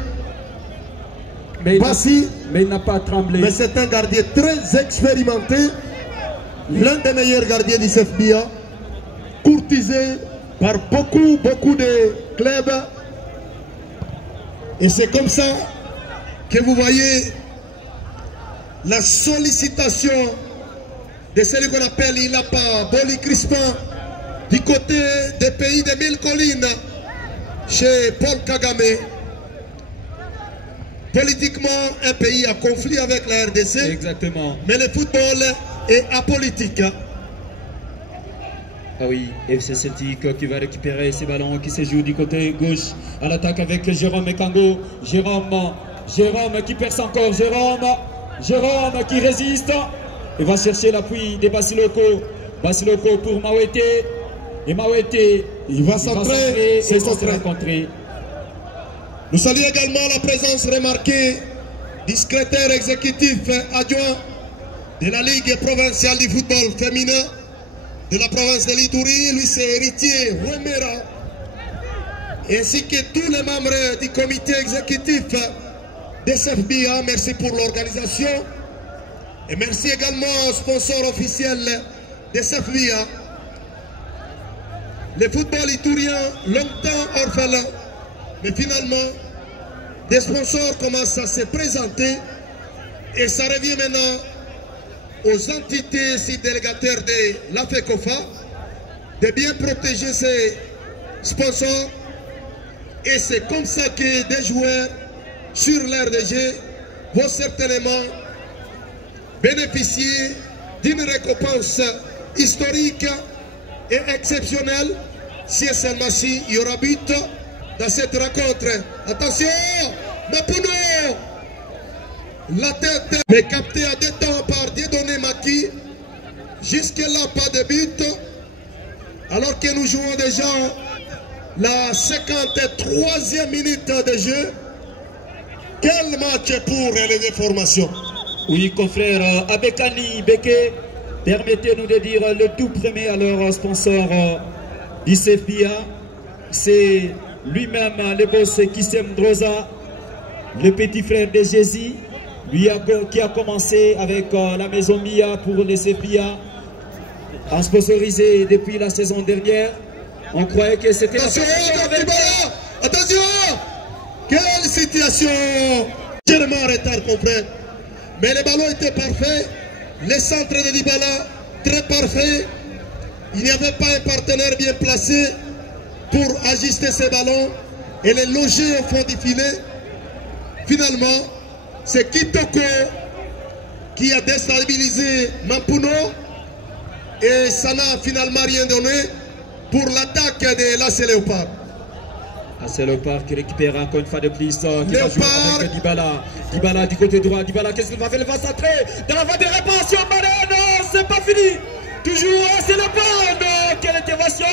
Mais il n'a pas tremblé. Mais c'est un gardien très expérimenté. L'un des meilleurs gardiens du CFBA. Courtisé par beaucoup de clubs. Et c'est comme ça que vous voyez la sollicitation de celui qu'on appelle Ilapa Boli Crispin du côté des pays des 1000 collines chez Paul Kagame. Politiquement, un pays a conflit avec la RDC. Exactement. Mais le football est apolitique. Ah oui, FC Celtic qui va récupérer ces ballons qui se jouent du côté gauche à l'attaque avec Jérôme Kango. Jérôme qui perce encore. Jérôme qui résiste. Il va chercher l'appui de Basiloko. Basiloko pour Mawete. Et Mawete, il va centrer. C'est contré. Nous saluons également la présence remarquée du secrétaire exécutif adjoint de la Ligue provinciale du football féminin de la province de l'Ituri, lui c'est Héritier Romera, ainsi que tous les membres du comité exécutif de CFBA. Merci pour l'organisation et merci également au sponsor officiel de CFBA. Le football iturien, longtemps orphelin, mais finalement, des sponsors commencent à se présenter et ça revient maintenant aux entités délégataires de la FECOFA de bien protéger ces sponsors. Et c'est comme ça que des joueurs sur l'RDG vont certainement bénéficier d'une récompense historique et exceptionnelle si et seulement si il y aura but dans cette rencontre. Attention, Mapuno, la tête est captée à 2 temps par Dieudonné Maki. Jusque-là, pas de but. Alors que nous jouons déjà la 53e minute de jeu. Quel match pour les déformations. Oui, confrère Abekani Beke, permettez-nous de dire le tout premier à leur sponsor ICFBA. C'est lui-même le boss Kissem Droza, le petit frère de Jésus, lui qui a commencé avec la maison Mia pour les CFBA, en sponsorisé depuis la saison dernière. On croyait que c'était... Attention, attention, quelle situation. Tellement en retard, confrère. Mais le ballon était parfait. Le centre de Dybala, très parfait. Il n'y avait pas un partenaire bien placé pour ajuster ces ballons et les loger au fond du filet. Finalement, c'est Kitoko qui a déstabilisé Mampuno et ça n'a finalement rien donné pour l'attaque de l'AS Léopard. l'AS Léopard qui récupère encore une fois de plus, qui va jouer avec Dybala. Dybala du côté droit. Dybala, qu'est-ce qu'il va faire? Il va centrer dans la voie de réparation. Non, c'est pas fini. Toujours l'AS Léopard. Non, quelle intervention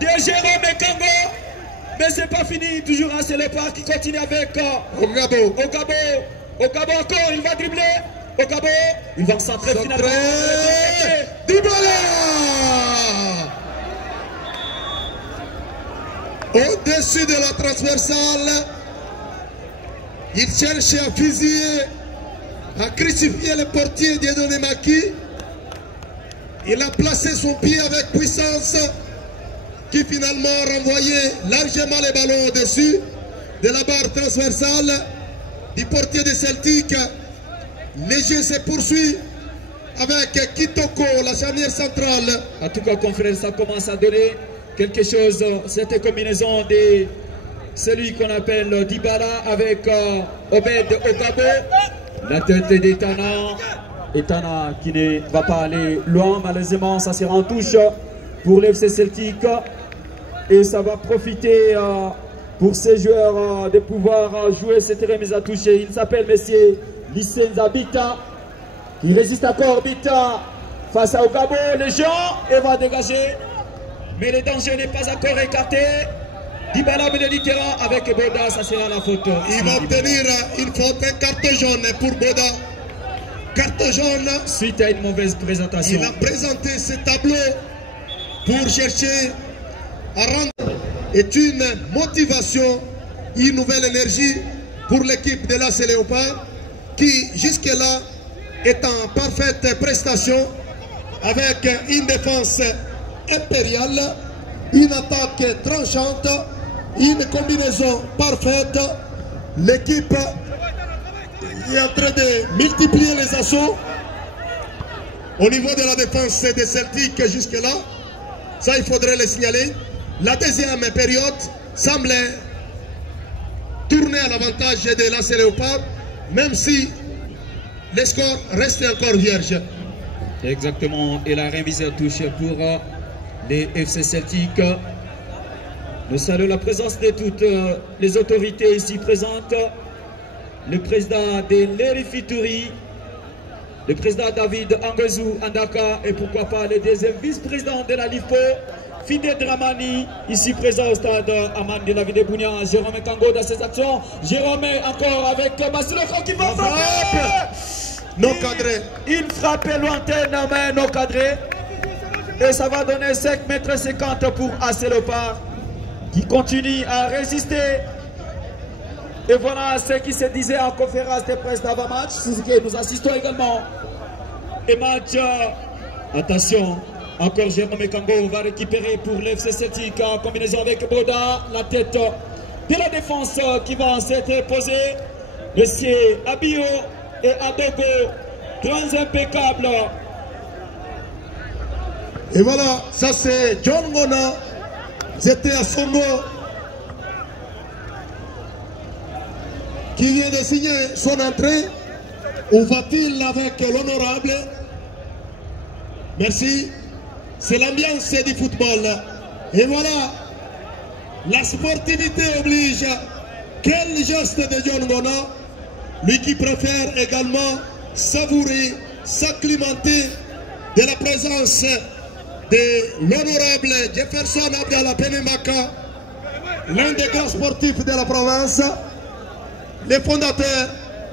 de Jérôme Kango. Mais c'est pas fini. Toujours l'AS Léopard qui continue avec Ogabo. Ogabo encore, il va dribbler. Ogabo, il va centrer finalement. Dybala. au-dessus de la transversale. Il cherche à fusiller, à crucifier le portier Dieudonné Maki. Il a placé son pied avec puissance, qui finalement renvoyait largement les ballons au-dessus de la barre transversale du portier de Celtic. Le jeu se poursuit avec Kitoko, la charnière centrale. En tout cas, confrère, ça commence à donner quelque chose, cette combinaison de celui qu'on appelle Dybala avec Obed Ogabo, la tête d'Etana. Etana qui ne va pas aller loin, malheureusement, ça sera en touche pour l'FC Celtic. Et ça va profiter pour ces joueurs de pouvoir jouer cette remise à toucher. Il s'appelle monsieur Licenza Bita, qui résiste encore Bita face à Ogabo. Le géant et va dégager, mais le danger n'est pas encore écarté. Dybala milieu du terrain avec Boda, ça sera la faute. Il va obtenir une faute, un carton jaune pour Boda. Carton jaune. Suite à une mauvaise présentation. Il a présenté ce tableau pour chercher à rendre. Est une motivation, une nouvelle énergie pour l'équipe de l'AS Léopard qui jusque-là est en parfaite prestation avec une défense impériale, une attaque tranchante, une combinaison parfaite. L'équipe est en train de multiplier les assauts au niveau de la défense de Celtic jusque-là. Ça, il faudrait le signaler. La deuxième période semblait tourner à l'avantage de l'AS Léopard, même si les scores restent encore vierges. Exactement, et la remise à touche pour les FC Celtic. Nous saluons la présence de toutes les autorités ici présentes. Le président de l'Erifituri, le président David Angezou Andaka et pourquoi pas le deuxième vice-président de la LIFPO, Fidé Dramani, ici présent au stade Aman de la ville de Bounia. Jérôme Kango dans ses actions. Jérôme encore avec Basilofo qui va frapper. Non cadré. Une frappe lointaine, mais non cadré. Et ça va donner 5 mètres 50 pour AS Léopard qui continue à résister. Et voilà ce qui se disait en conférence de presse d'avant-match. C'est ce que nous assistons également. Et match, attention, encore Jérôme Kango va récupérer pour l'FC Celtic en combinaison avec Boda. La tête de la défense qui va s'être posée. Monsieur Abio et Adogo, très impeccable. Et voilà, ça c'est John Ngona. J'étais à Songo, qui vient de signer son entrée. Où va-t-il avec l'honorable? Merci. C'est l'ambiance du football. Et voilà, la sportivité oblige. Quel geste de John Ngona, lui qui préfère également savourer, s'acclimater de la présence de l'honorable Jefferson Abdallah Penemaka, l'un des grands sportifs de la province, le fondateur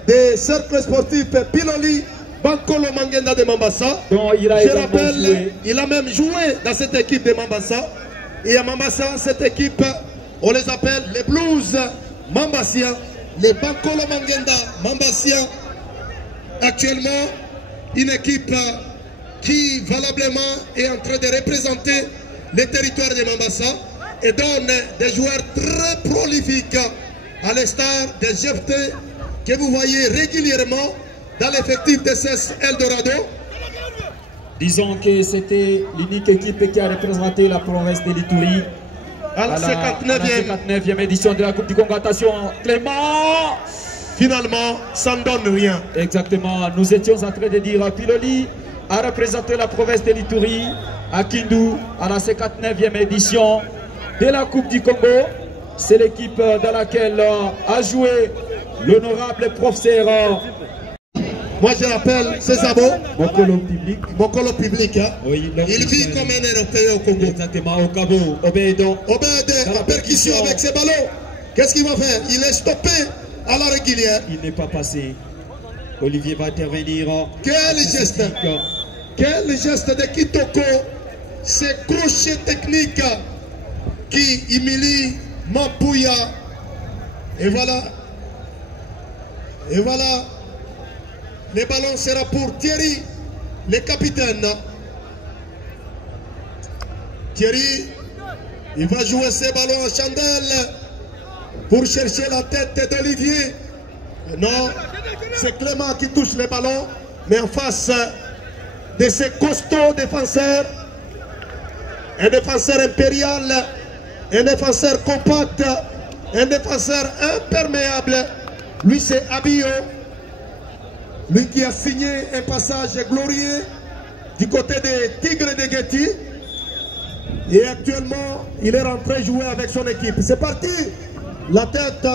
des cercles sportifs Piloli Bankolo Mangenda de Mambasa. Je rappelle, il a même joué dans cette équipe de Mambasa. Et à Mambasa, cette équipe, on les appelle les Blues Mambassiens, les Bankolo Mangenda Mambassiens. Actuellement, une équipe qui valablement est en train de représenter les territoires de Mambasa et donne des joueurs très prolifiques à l'instar de Jefté que vous voyez régulièrement dans l'effectif de CES Eldorado. Disons que c'était l'unique équipe qui a représenté la province de l'Ituri à la 59e édition de la Coupe du Congo. Attention, Clément. Finalement, ça ne donne rien. Exactement, nous étions en train de dire Piloli a représenté la province de l'Ituri à Kindu à la 59e édition de la Coupe du Congo. C'est l'équipe dans laquelle a joué l'honorable professeur. Moi je l'appelle Césabo. Mokolo public. Mokolo public. Hein? Oui, il vit comme un Européen au Congo. Exactement, au Cabo. Obed en percussion avec ses ballons. Qu'est-ce qu'il va faire? Il est stoppé à la régulière. Il n'est pas passé. Olivier va intervenir. Quel geste! Quel geste de Kitoko! Ces crochets techniques qui humilient Mampouya. Et voilà. Et voilà. Le ballon sera pour Thierry, le capitaine. Thierry, il va jouer ses ballons à chandelle pour chercher la tête d'Olivier. Non, c'est Clément qui touche les ballons, mais en face de ces costauds défenseurs, un défenseur impérial, un défenseur compact, un défenseur imperméable. Lui, c'est Abio, lui qui a signé un passage glorieux du côté des Tigres de Guety. Et actuellement, il est rentré jouer avec son équipe. C'est parti, la tête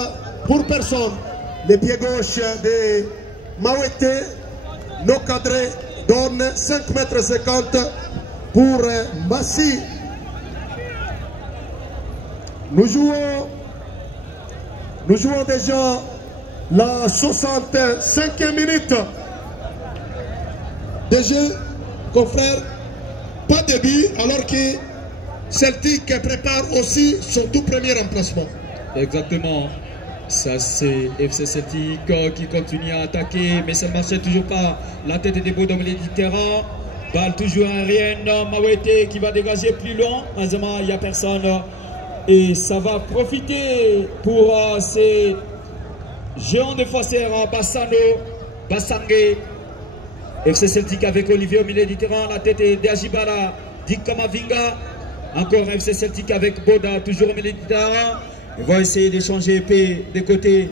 pour personne. Les pieds gauche de Mawete, nos cadrés donnent 5,50 m pour Massi. Nous jouons déjà la 65e minute de jeu, confrère. Pas de but, alors que Celtic prépare aussi son tout premier remplacement. Exactement. Ça c'est FC Celtic qui continue à attaquer, mais ça ne marchait toujours pas. La tête des beaux dans le terrain. Balle toujours aérienne. Mawete qui va dégager plus loin. Malheureusement, il n'y a personne. Et ça va profiter pour ces géants défenseurs Bassano, Bassangé. FC Celtic avec Olivier au milieu du terrain. La tête est d'Ajibala, Dikamavinga. Encore FC Celtic avec Boda, toujours au milieu du terrain. Ils vont essayer d'échanger épée des côtés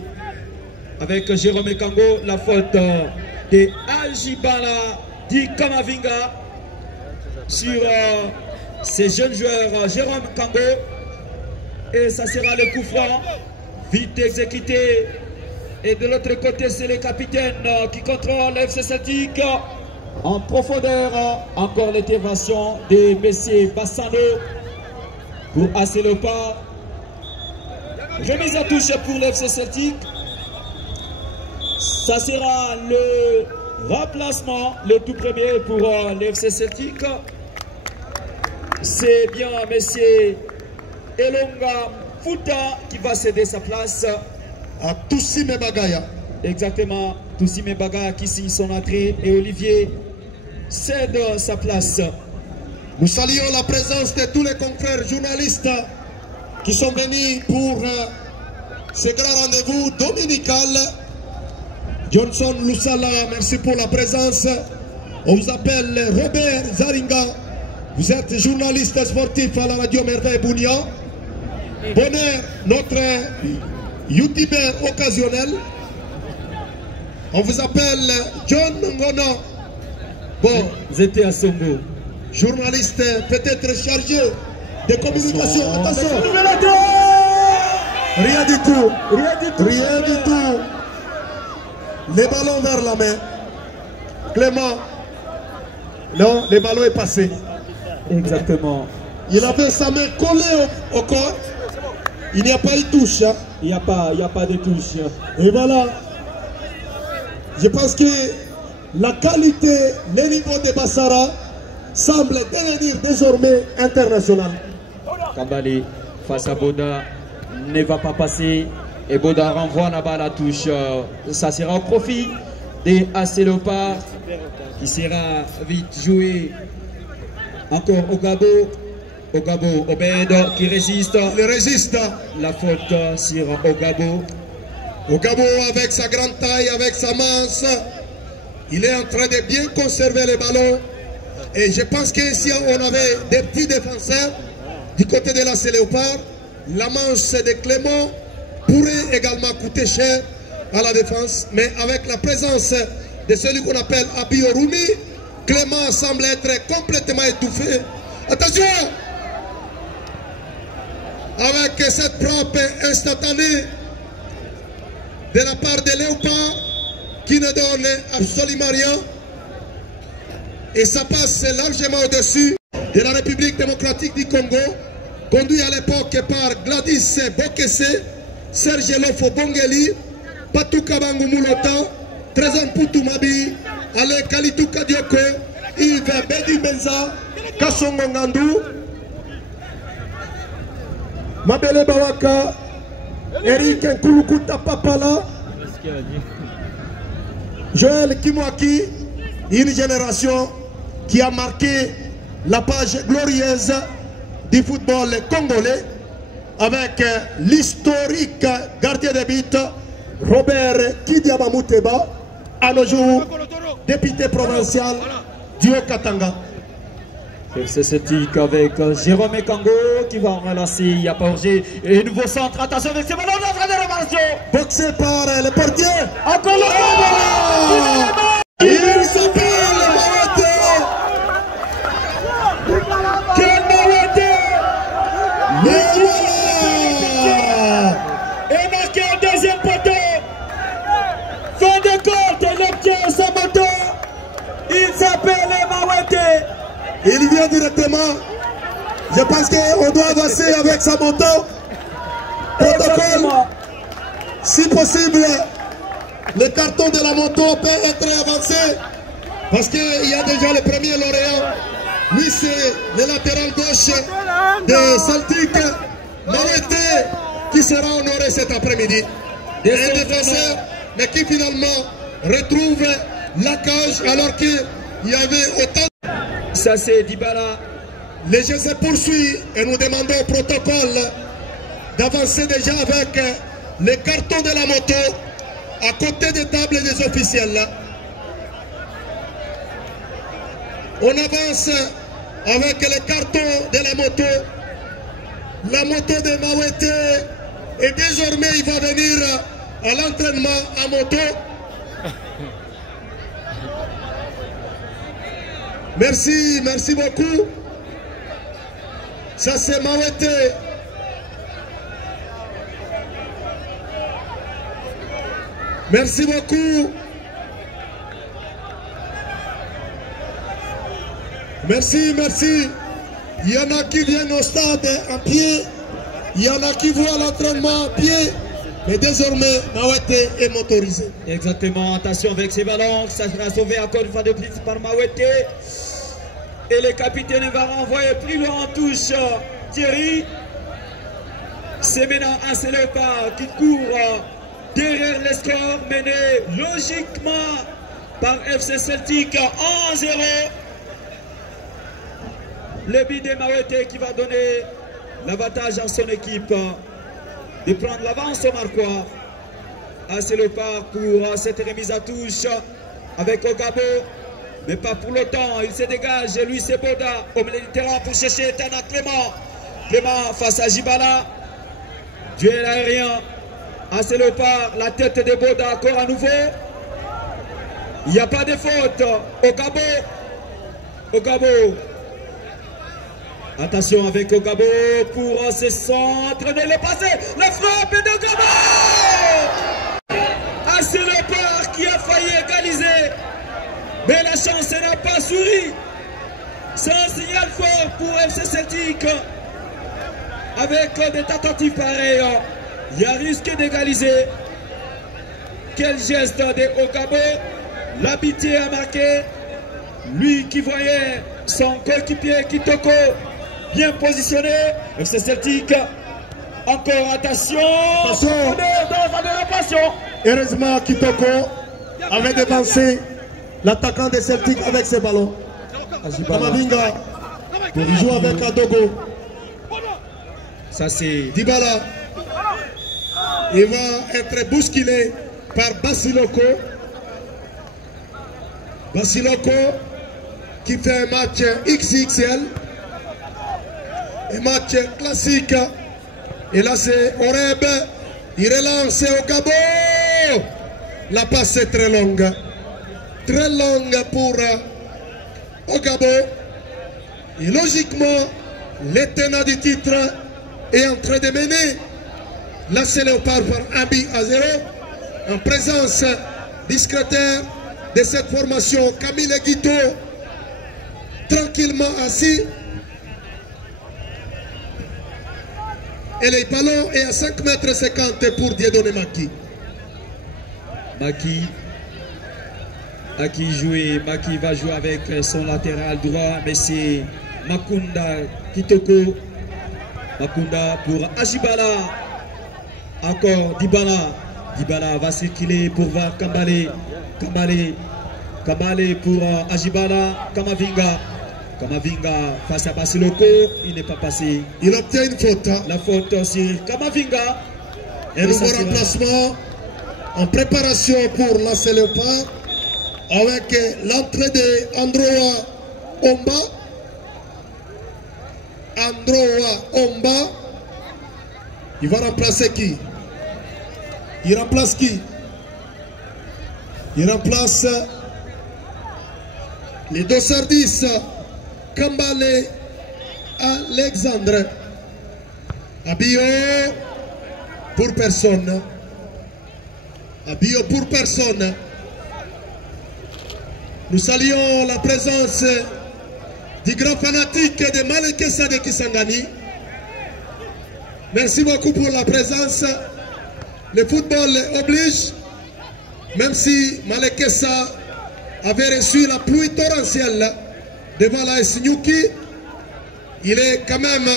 avec Jérôme Kango. La faute de Ajibala Dikamavinga sur ces jeunes joueurs Jérôme Kango. Et ça sera le coup franc, vite exécuté. Et de l'autre côté, c'est le capitaine qui contrôle FC Celtic. En profondeur, encore l'intervention de M. Bassano pour Asselopa. Remise à touche pour l'FC Celtic. Ça sera le remplacement, le tout premier pour l'FC Celtic. C'est bien M. Elonga Fouta qui va céder sa place à Toussime Bagaya. Exactement, Toussime Bagaya qui signe son entrée et Olivier cède sa place. Nous saluons la présence de tous les confrères journalistes qui sont venus pour ce grand rendez-vous dominical. Johnson Lusala, merci pour la présence. On vous appelle Robert Zaringa. Vous êtes journaliste sportif à la radio Merveille Bounia. Bonheur, notre youtubeur occasionnel. On vous appelle John Ngono. Bon, Zété à Songo. Journaliste peut-être chargé de communication. Attention. Rien du tout. Rien du tout. Les ballons vers la main. Clément. Non, le ballon est passé. Exactement. Il avait sa main collée au corps. Il n'y a pas eu de touche. Hein. Il n'y a pas de touche. Et voilà. Je pense que la qualité, le niveau de Bassara semble devenir désormais international. Kambali face à Boda ne va pas passer. Et Boda renvoie la balle à touche. Ça sera au profit de Asselopa qui sera vite joué. Encore Ogabo. Ogabo Obed qui résiste. Il résiste. La faute sur Ogabo. Ogabo avec sa grande taille, avec sa masse, il est en train de bien conserver les ballons. Et je pense que si on avait des petits défenseurs du côté de la Léopard, la manche de Clément pourrait également coûter cher à la défense. Mais avec la présence de celui qu'on appelle Abiorumi, Clément semble être complètement étouffé. Attention! Avec cette frappe instantanée de la part de Léopard qui ne donne absolument rien. Et ça passe largement au-dessus de la République démocratique du Congo, conduit à l'époque par Gladys Bokesse, Serge Lofo Bongeli, Patou Kabangu Moulota, Trésor Poutou-Mabi, Ale Kalitou Kadioko, Yves Bedi Benza, Kassongo Ngandou. Mabele Bawaka, Eric Nkulukuta Papala, Joël Kimwaki, une génération qui a marqué la page glorieuse du football congolais avec l'historique gardien de but Robert Kidiaba Mouteba, à nos jours député provincial du Haut-Katanga. C'est Celtic avec Jérôme Ekango qui va relancer. Il y a Porgé et nouveau centre. Attention avec ces ballons de rénovation. Boxé par le portier. Encore le ballon. Il s'appelle Mawete. Quel Mawete. Mais voilà. Et marqué un deuxième poteau. Fin de compte, il obtient sa moto. Il s'appelle Mawete. Il vient directement. Je pense qu'on doit avancer avec sa moto. Protocole. Si possible, le carton de la moto peut être avancé. Parce qu'il y a déjà le premier lauréat. Lui, c'est le latéral gauche de Celtic, Mawete, qui sera honoré cet après-midi. Un défenseur, mais qui finalement retrouve la cage alors qu'il y avait autant. Ça c'est Dybala. Les jeux se poursuivent et nous demandons au protocole d'avancer déjà avec les cartons de la moto à côté des tables des officiels. On avance avec les cartons de la moto. La moto de Mawete et désormais il va venir à l'entraînement à moto. Merci, merci beaucoup. Ça c'est Mawete. Merci beaucoup. Merci, merci. Il y en a qui viennent au stade en pied. Il y en a qui voient l'entraînement en pied. Mais désormais, Mawete est motorisé. Exactement, attention avec ces ballons. Ça sera sauvé encore une fois de plus par Mawete. Et le capitaine va renvoyer plus loin en touche Thierry. C'est maintenant un Léopard qui court derrière les scores menés logiquement par FC Celtic 1-0. Le but de Mawete qui va donner l'avantage à son équipe de prendre l'avance au Marquois. AC Léopard pour cette remise à touche avec Ogabo. Mais pas pour longtemps, il se dégage, lui c'est Boda au milieu du terrain pour chercher Tana Clément. Clément face à Dybala. Duel aérien. AC Léopard, la tête de Boda encore à nouveau. Il n'y a pas de faute. Ogabo. Ogabo. Attention avec Ogabo pour ce centre de le passer. La frappe de Ogabo. AC Léopard qui a failli égaliser. Mais la chance n'a pas souri. C'est un signal fort pour FC Celtic. Avec des tentatives pareilles, il y a risque d'égaliser. Quel geste de Ogabo. L'habitué a marqué. Lui qui voyait son coéquipier Kitoko bien positionné. FC Celtic. Encore attention. Heureusement Kitoko avait dévancé l'attaquant de Celtic avec ses ballons. Kamavinga, il joue avec Adogo. Ça c'est Dybala. Il va être bousculé par Basiloko. Basiloko qui fait un match XXL. Un match classique. Et là c'est Oreb. Il relance au Gabo. La passe est très longue. Très longue pour Ogabo. Et logiquement, le tenant du titre est en train de mener l'AC Léopard par 1-0 en présence du secrétaire de cette formation, Camille Guito, tranquillement assis. Et le ballon est à 5,50 m pour Dieudonné Maki. Maki va jouer avec son latéral droit, mais c'est Makunda Kitoko Makunda pour Ajibala. Encore Dibala. Dibala va circuler pour voir Kambale. Kambale pour Ajibala. Kamavinga. Kamavinga face à Basiloko. Il n'est pas passé. Il obtient une faute. La faute sur Kamavinga. Un nouveau remplacement en préparation pour lancer le pas avec l'entrée de Androa Omba. Il va remplacer qui? Il remplace qui? Il remplace les dossards 10 Kambale Alexandre. Abio pour personne. Abio pour personne. Nous saluons la présence du grand fanatique de Malekessa de Kisangani. Merci beaucoup pour la présence. Le football oblige, même si Malekessa avait reçu la pluie torrentielle devant la Nyuki, il est quand même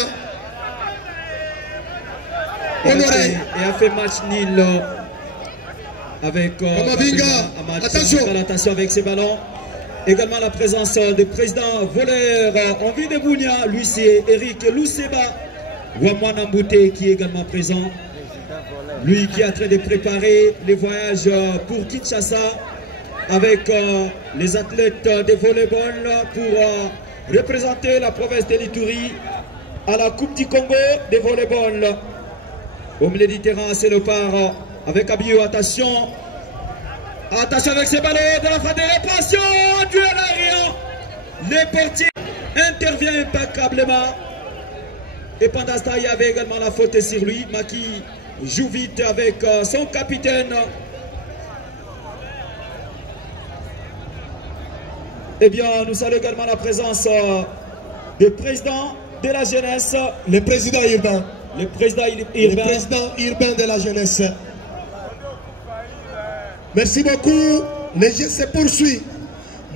honoré. Et a fait match nul avec attention avec ses ballons. Également la présence du président voleur en vue de Bounia, lui c'est Eric Luseba Wamwana Mbouté qui est également présent. Lui qui est en train de préparer les voyages pour Kinshasa avec les athlètes de volleyball pour représenter la province de l'Ituri à la Coupe du Congo de volleyball. Au milieu du terrain, c'est le part avec Abio. Attention. Attention avec ces ballons de la fin de réparation. Duel arrière. Le portier intervient impeccablement. Et pendant ce temps, il y avait également la faute sur lui. Maki joue vite avec son capitaine. Eh bien, nous saluons également la présence du président de la jeunesse. Le président urbain. Le président urbain de la jeunesse. Merci beaucoup. Le jeu se poursuit.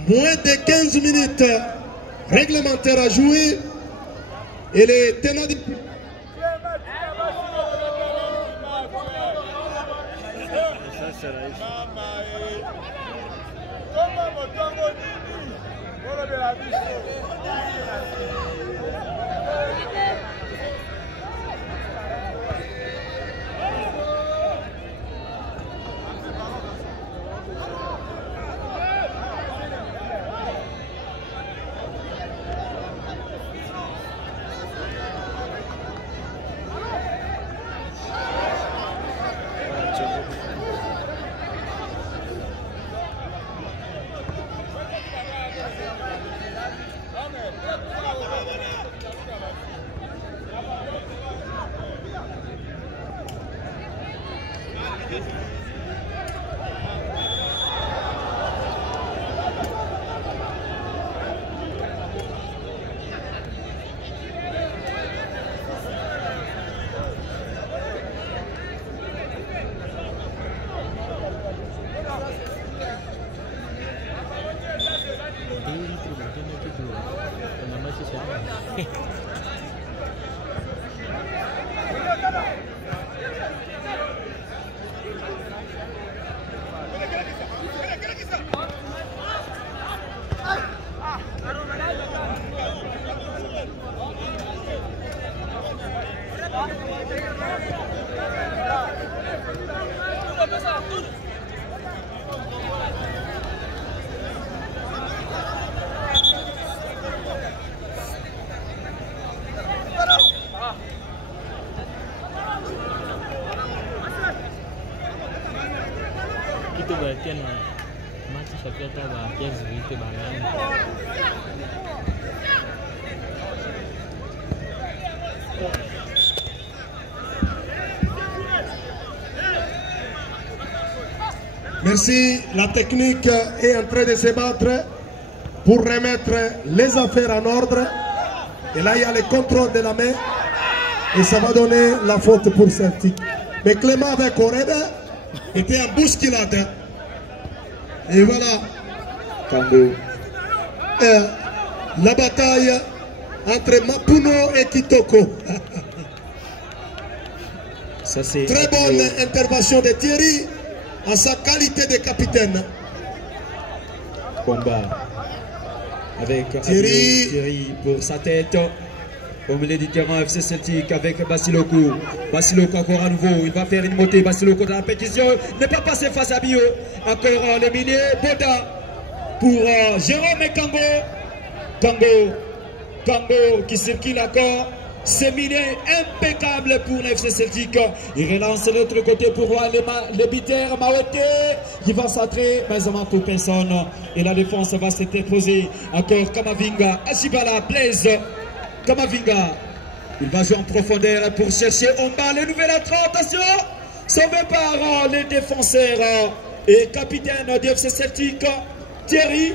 Moins de 15 minutes réglementaires à jouer. Et les tenants du... Merci. La technique est en train de se battre pour remettre les affaires en ordre. Et là, il y a le contrôle de la main. Et ça va donner la faute pour Celtic. Mais Clément avec Oreda était en bousculade. Et voilà. La bataille entre Mapuno et Kitoko. Très bonne intervention de Thierry en sa qualité de capitaine. Combat avec Thierry pour sa tête. Au milieu du terrain, FC Celtic avec Basiloko. Basiloko encore à nouveau. Il va faire une montée. Basiloko dans la pétition. Ne pas passer face à Bio. Encore le milieu. Boda pour Jérôme et Kango. Kango qui circule encore. C'est milieu impeccable pour l'FC Celtic. Il relance l'autre côté pour voir les bitères. Mawete qui va centrer. Mais ça manque personne. Et la défense va s'interposer. Encore Kamavinga. Asibala, Blaise. Kamavinga, il va jouer en profondeur pour chercher en bas le nouvel entrant. Attention, sauvé par les défenseurs et capitaine du FC Celtic, Thierry,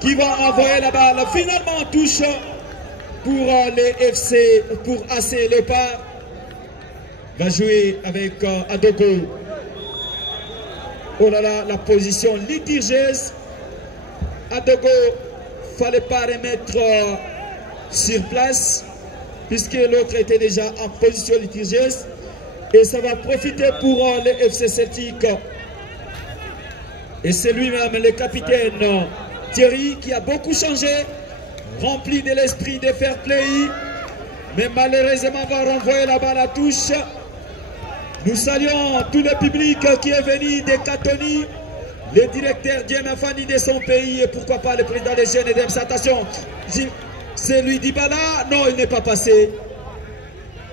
qui va envoyer la balle. Finalement, en touche pour les FC, pour AC Léopard. Va jouer avec Adogo. Oh là là, la position litigieuse. Adogo, fallait pas remettre sur place, puisque l'autre était déjà en position litigieuse, et ça va profiter pour le FC Celtic. Et c'est lui-même, le capitaine Thierry, qui a beaucoup changé, rempli de l'esprit de fair play, mais malheureusement va renvoyer la balle à touche. Nous saluons tout le public qui est venu de Katoni, le directeur Djem Fani de son pays, et pourquoi pas le président des jeunes et d'Ems. Attention, c'est lui Dybala, non, il n'est pas passé.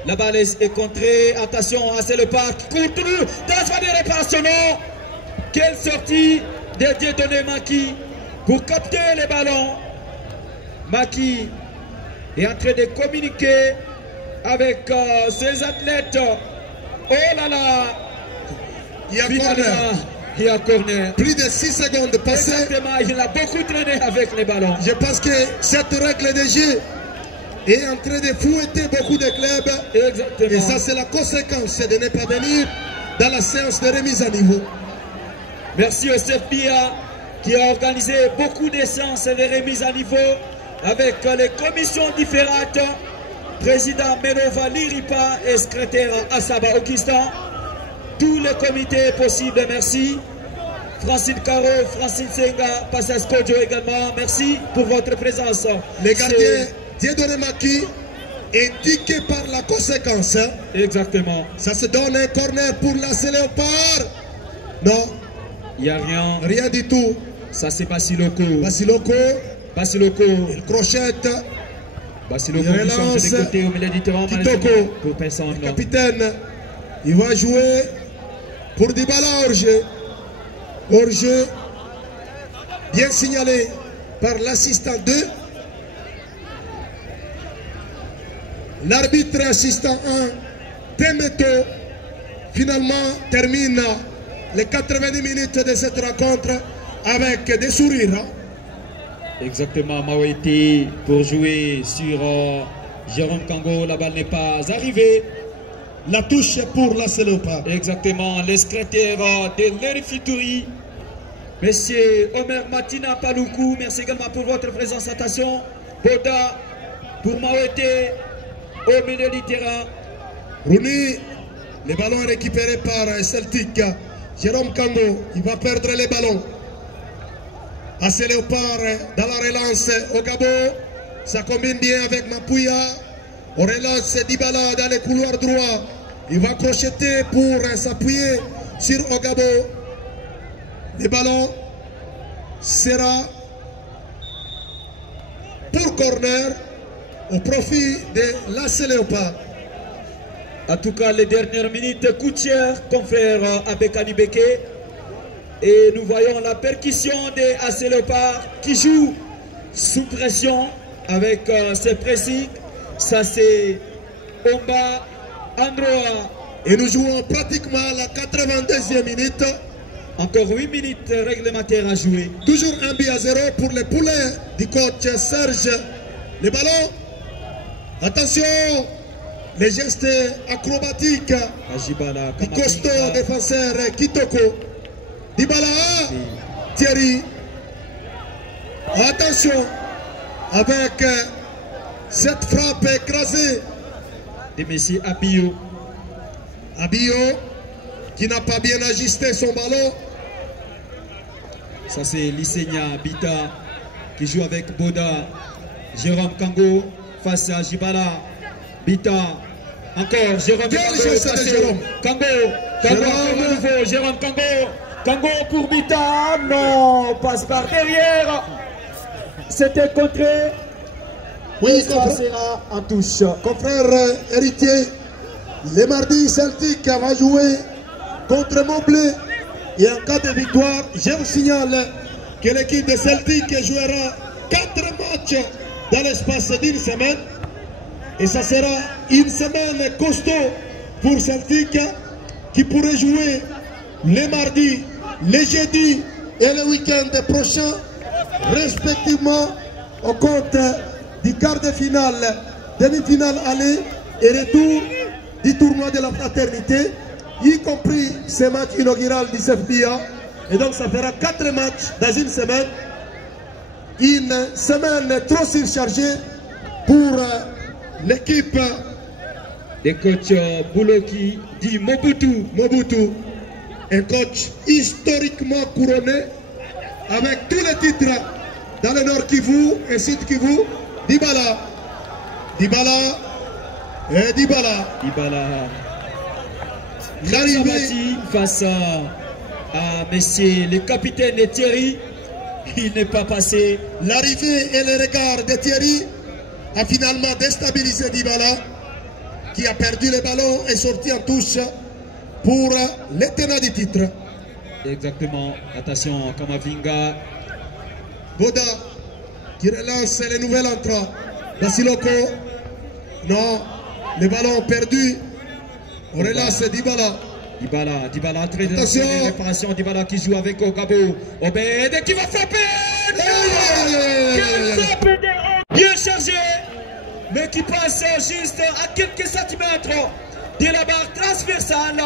La balle est contrée. Attention, c'est le parc. Continue. Transfert de réparation. Quelle sortie de Dieudonné Maki pour capter les ballons. Maki est en train de communiquer avec ses athlètes. Oh là là. Il y a corner. Il y a corner. Plus de 6 secondes passées. Exactement, il a beaucoup traîné avec les ballons. Je pense que cette règle de jeu est en train de fouetter beaucoup de clubs. Exactement. Et ça, c'est la conséquence de ne pas venir dans la séance de remise à niveau. Merci au CFPA qui a organisé beaucoup de séances de remise à niveau avec les commissions différentes. Président Menova Liripa et secrétaire Asaba Okistan. Tous les comités possibles, merci. Francine Caro, Francine Senga, Passas Kodjo également, merci pour votre présence. Les gardiens Dieudonné Maki indiqué par la conséquence. Exactement. Ça se donne un corner pour la Léopard. Non. Il n'y a rien. Rien du tout. Ça c'est Basiloko. Basiloko. Il crochette. Basiloko qui change de côté au milieu du terrain. Kitoko. Pour personne. Le capitaine. Il va jouer pour Dybala hors-jeu. Hors-jeu. Bien signalé par l'assistant 2. L'arbitre assistant 1, Temeto, finalement termine les 90 minutes de cette rencontre avec des sourires. Exactement, Mawete pour jouer sur Jérôme Kango. La balle n'est pas arrivée. La touche pour la Léopard. Exactement, le secrétaire de l'Erifituri, Monsieur Omer Matina Paloukou, merci également pour votre présence. Attention, Boda pour Mawete au milieu du terrain. Rouni, le ballon est récupéré par Celtic. Jérôme Kango, il va perdre les ballons. AC Léopard dans la relance au Gabo. Ça combine bien avec Mapouya. On relance Dybala dans les couloirs droits. Il va crocheter pour s'appuyer sur Ogabo. Le ballon sera pour corner au profit de l'AC Léopard. En tout cas, les dernières minutes, Koutier, confrère Abekani Beke. Et nous voyons la percussion de AC Léopard qui joue sous pression avec ses pressings. Ça c'est Omba Androa. Et nous jouons pratiquement à la 82e minute. Encore 8 minutes réglementaires à jouer. Toujours 1-0 pour les poulets du coach Serge. Les ballons. Attention. Les gestes acrobatiques. Ajibala, du costaud défenseur Kitoko. Dybala. Thierry. Attention. Avec cette frappe écrasée de Messi Abio. Abio qui n'a pas bien ajusté son ballon. Ça c'est Lisenia Bita qui joue avec Boda. Jérôme Kango face à Jibala. Bita. Encore Jérôme Kango. Kango. Jérôme Kango. Kango pour Bita. Non, passe par derrière. C'était contré. Oui, ça sera en touche. Confrère héritier, le mardi Celtic va jouer contre Montblé. Et en cas de victoire, je vous signale que l'équipe de Celtic jouera 4 matchs dans l'espace d'une semaine. Et ça sera une semaine costaud pour Celtic qui pourrait jouer les mardis, les jeudis et le week-end prochain, respectivement au compte du quart de finale, demi-finale aller et retour du tournoi de la fraternité, y compris ce match inaugural du CFBA. Et donc ça fera 4 matchs dans une semaine. Une semaine trop surchargée pour l'équipe des coachs Bouloki dit Mobutu. Un coach historiquement couronné avec tous les titres dans le Nord Kivu et Sud Kivu. Dybala. L'arrivée face à messieurs le capitaine de Thierry, il n'est pas passé. L'arrivée et le regard de Thierry a finalement déstabilisé Dybala, qui a perdu le ballon et sorti en touche pour les tenants du titre. Exactement. Attention, Kamavinga. Boda qui relance les nouvelles entrants. Basiloko. Non, le ballon perdu. On relance Dybala. Dybala très bien. Réparation. Dybala qui joue avec Ogabo. Obed qui va frapper. Bien chargé, mais qui passe juste à quelques centimètres de la barre transversale.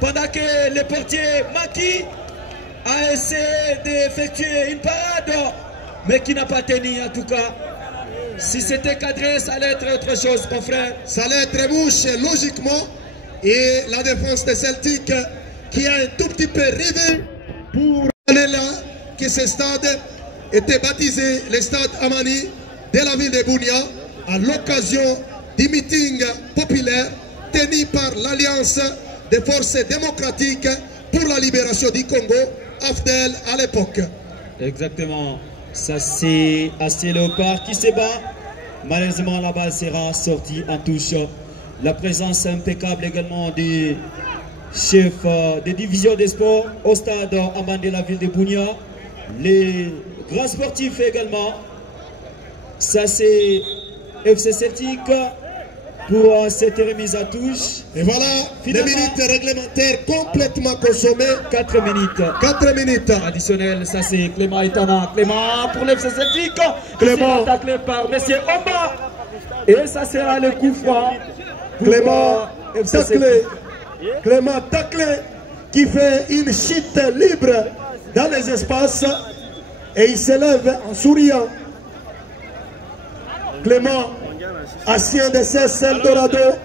Pendant que le portier Maki a essayé d'effectuer une parade, mais qui n'a pas tenu en tout cas. Si c'était cadré, ça allait être autre chose, mon frère. Ça allait être bouche, logiquement. Et la défense de Celtic qui a un tout petit peu rêvé pour aller là, que ce stade était baptisé le stade Amani de la ville de Bunia à l'occasion du meeting populaire tenu par l'Alliance des forces démocratiques pour la libération du Congo, AFDEL à l'époque. Exactement. Ça c'est assez Léopard qui se bat. Malheureusement la balle sera sortie en touche. La présence impeccable également du chef de division des sports au stade Amman de la ville de Bunia. Les grands sportifs également. Ça c'est FC Celtic pour cette remise à touche. Et voilà, les minutes réglementaires complètement consommées. 4 minutes. 4 minutes. Additionnel, ça c'est Clément Etana. Clément pour l'FC Celtic. Clément taclé par M. Omba. Et ça sera le coup franc. Clément taclé. Clément taclé qui fait une chute libre dans les espaces et il s'élève en souriant. Clément, ancien de CS Eldorado,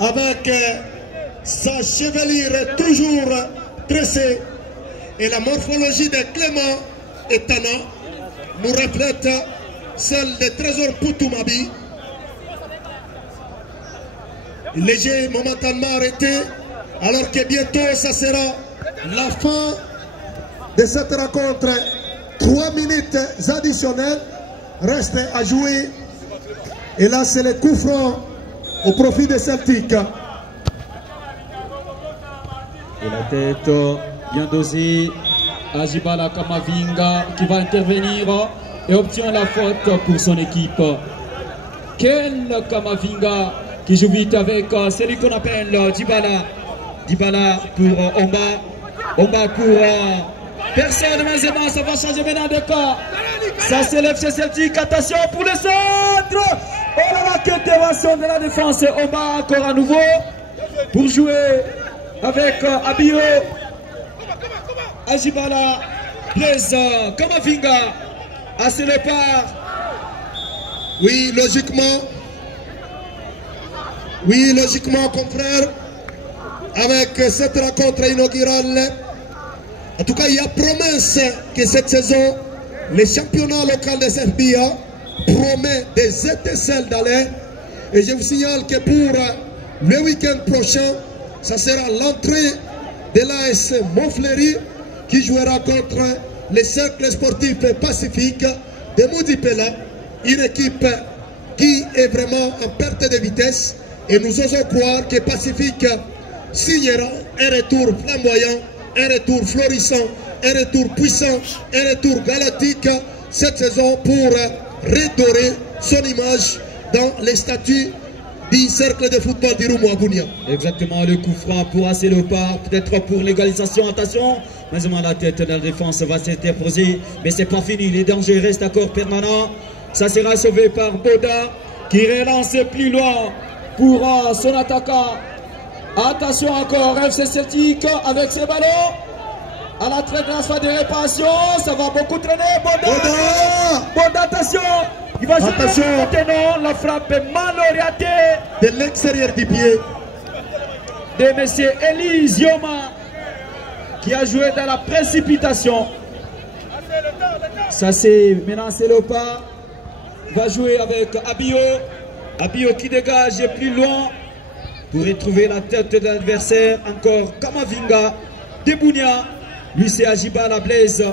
avec sa chevelure toujours tressée et la morphologie de Clément Etana nous reflète celle de Trésor Poutumabi. Léger momentanément arrêté, alors que bientôt ça sera la fin de cette rencontre. 3 minutes additionnelles restent à jouer. Et là, c'est le coup franc au profit de Celtic. Et la tête bien dosée. Ajibala Kamavinga qui va intervenir et obtient la faute pour son équipe. Quel Kamavinga qui joue vite avec celui qu'on appelle Dybala. Dybala pour Omba. Omba pour personne, mais ça va changer maintenant de cas. Ça s'élève chez Celtic. Attention pour le centre. Oh là là, quelle intervention de la défense. Omba encore à nouveau pour jouer avec Abio. Ajibala, Blaise, Kamavinga, assez le part. Oui, logiquement, Oui, logiquement, confrère, avec cette rencontre inaugurale, en tout cas, il y a promesse que cette saison, le championnat local de SFBA promet des étincelles dans l'air. Et je vous signale que pour le week-end prochain, ça sera l'entrée de l'AS Montfleury qui jouera contre le cercle sportif pacifique de Moudipela, une équipe qui est vraiment en perte de vitesse. Et nous osons croire que Pacifique signera un retour flamboyant, un retour florissant, un retour puissant, un retour galactique cette saison pour redorer son image dans les statuts du cercle de football du Roumo-Agounia. Exactement, le coup franc pour AC Léopard, peut-être pour l'égalisation, attention, mais la tête de la défense va s'interposer, mais c'est pas fini, les dangers restent encore permanents. Ça sera sauvé par Boda qui relance plus loin pour son attaquant. Attention encore, FC Celtic avec ses ballons. À la très grande phase de réparation, ça va beaucoup traîner. Boda, attention. Il va jouer maintenant, la frappe mal orientée. De l'extérieur du pied. De M. Elise Yoma qui a joué dans la précipitation. Ça c'est maintenant c'est Léopard. Va jouer avec Abio. Abio qui dégage plus loin pour retrouver la tête de l'adversaire. Encore Kamavinga, Debounia. Lui c'est Ajiba la Blaise.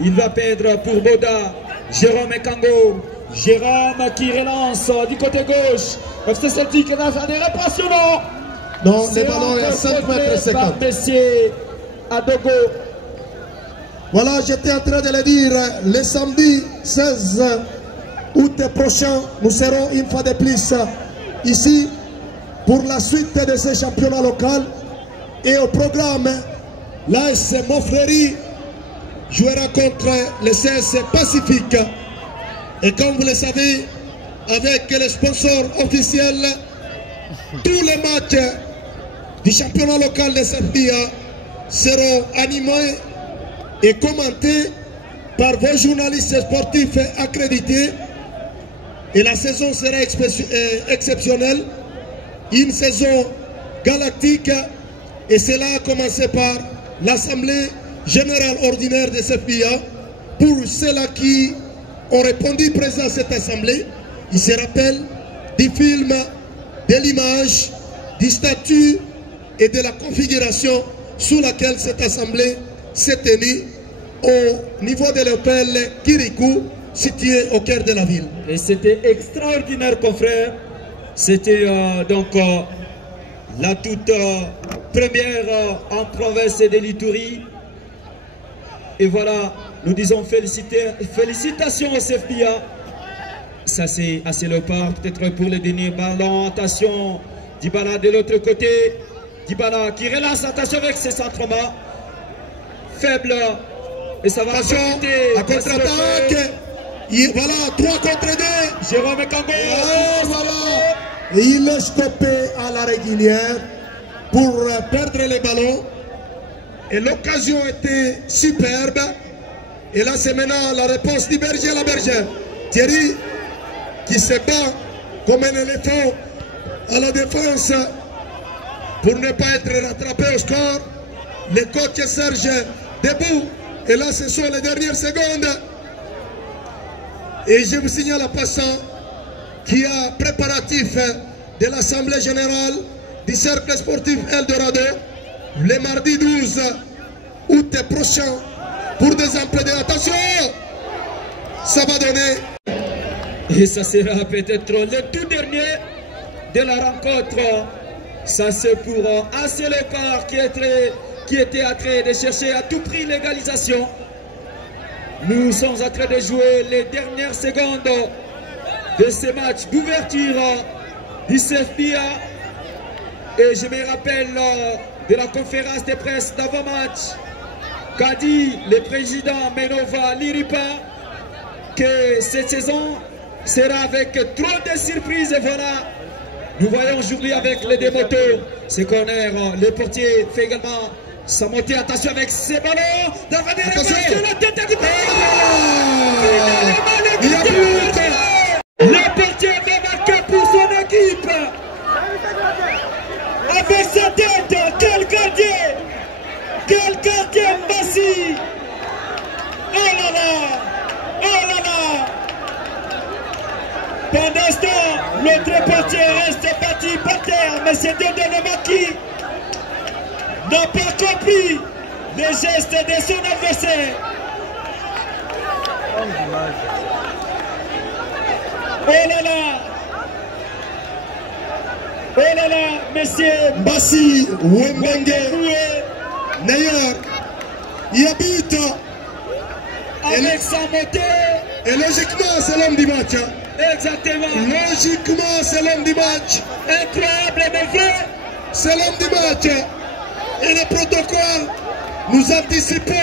Il va perdre pour Boda. Jérôme Ekango. Jérôme qui relance du côté gauche. FC Celtic dans des réparations. Non, le ballon est à 5 mètres 50. Monsieur Adogo. Voilà, j'étais en train de le dire. Le samedi 16 août prochain, nous serons une fois de plus ici pour la suite de ce championnat local. Et au programme, l'AS Montfleury jouera contre le CS Pacifique. Et comme vous le savez, avec les sponsors officiels, tous les matchs du championnat local de SFBA seront animés et commentés par vos journalistes sportifs accrédités. Et la saison sera exceptionnelle, une saison galactique. Et cela a commencé par l'Assemblée générale ordinaire de SFBA. Pour ceux-là qui ont répondu présent à cette assemblée, ils se rappellent du film, de l'image, du statut et de la configuration sous laquelle cette assemblée s'est tenue au niveau de l'hôtel Kirikou, situé au cœur de la ville. Et c'était extraordinaire, confrère. C'était la toute première en province de l'Itourie. Et voilà, nous disons félicitations au CFBA. Ça c'est assez Léopard, peut-être pour le dernier ballon. Attention, Dybala de l'autre côté. Dybala qui relance, attention avec ses centrements. Faible. Et ça va à contre-attaque. Voilà, 3 contre 2. Jérôme Ekango. Voilà. Et il est stoppé à la régulière pour perdre les ballons. Et l'occasion était superbe. Et là, c'est maintenant la réponse du berger à la bergère. Thierry, qui se bat comme un éléphant à la défense pour ne pas être rattrapé au score. Le coach Serge debout. Et là, ce sont les dernières secondes. Et je vous signale en passant qu'il y a préparatif de l'Assemblée générale du Cercle sportif Eldorado le mardi 12 août prochain pour des emplois. Attention, ça va donner. Et ça sera peut-être le tout dernier de la rencontre. Ça c'est pour AC Léopard qui était en train de chercher à tout prix l'égalisation. Nous sommes en train de jouer les dernières secondes de ce match d'ouverture du CFBA. Et je me rappelle de la conférence de presse d'avant-match qu'a dit le président Menova Liripa que cette saison sera avec trop de surprises. Et voilà, nous voyons aujourd'hui avec les deux moteurs, ce corner, le portier fait également sa montée. Attention avec ses ballons. Dans la tête du le portier va marquer pour son équipe. avec sa tête. Quel gardien! Quel gardien, Mbassi! Oh là là! Oh là là! Pendant ce temps, l'autre portier reste battu par terre, mais c'est Dieudonné qui n'a pas compris les gestes de son adversaire. Oh là là! Oh là là, monsieur Mbassi Wembenge, d'ailleurs, il habite avec sa montée. et logiquement c'est l'homme du match. Hein. Exactement. Logiquement c'est l'homme du match. Incroyable mais vrai. C'est l'homme du match. Et le protocole nous anticipons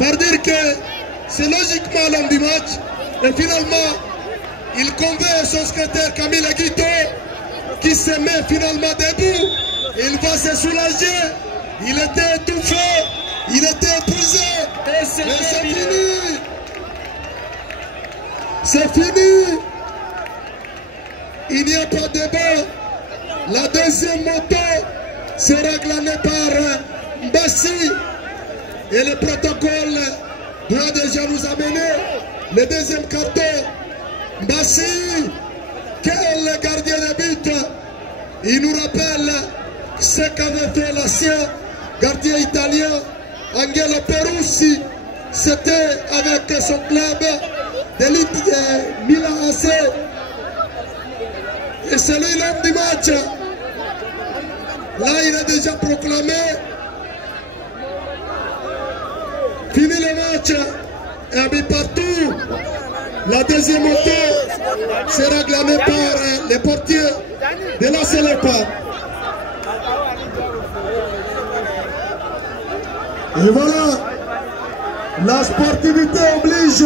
par dire que c'est logiquement l'homme du match. Et finalement, il convainc son secrétaire Camille Aguito qui se met finalement debout. Il va se soulager. Il était étouffé. Il était épuisé. Et c'est fini. C'est fini. Il n'y a pas de débat. La deuxième moto sera glanée par Mbassi. Et le protocole doit déjà nous amener le deuxième carton. Mbassi, quel gardien de but. Il nous rappelle ce qu'avait fait l'ancien gardien italien Angelo Perussi. C'était avec son club de Milan AC. Et c'est lui l'homme du match. Là, il est déjà proclamé. Fini le match. Et un but partout. La deuxième moto sera glanée par les portiers de la Célépa. Et voilà, la sportivité oblige.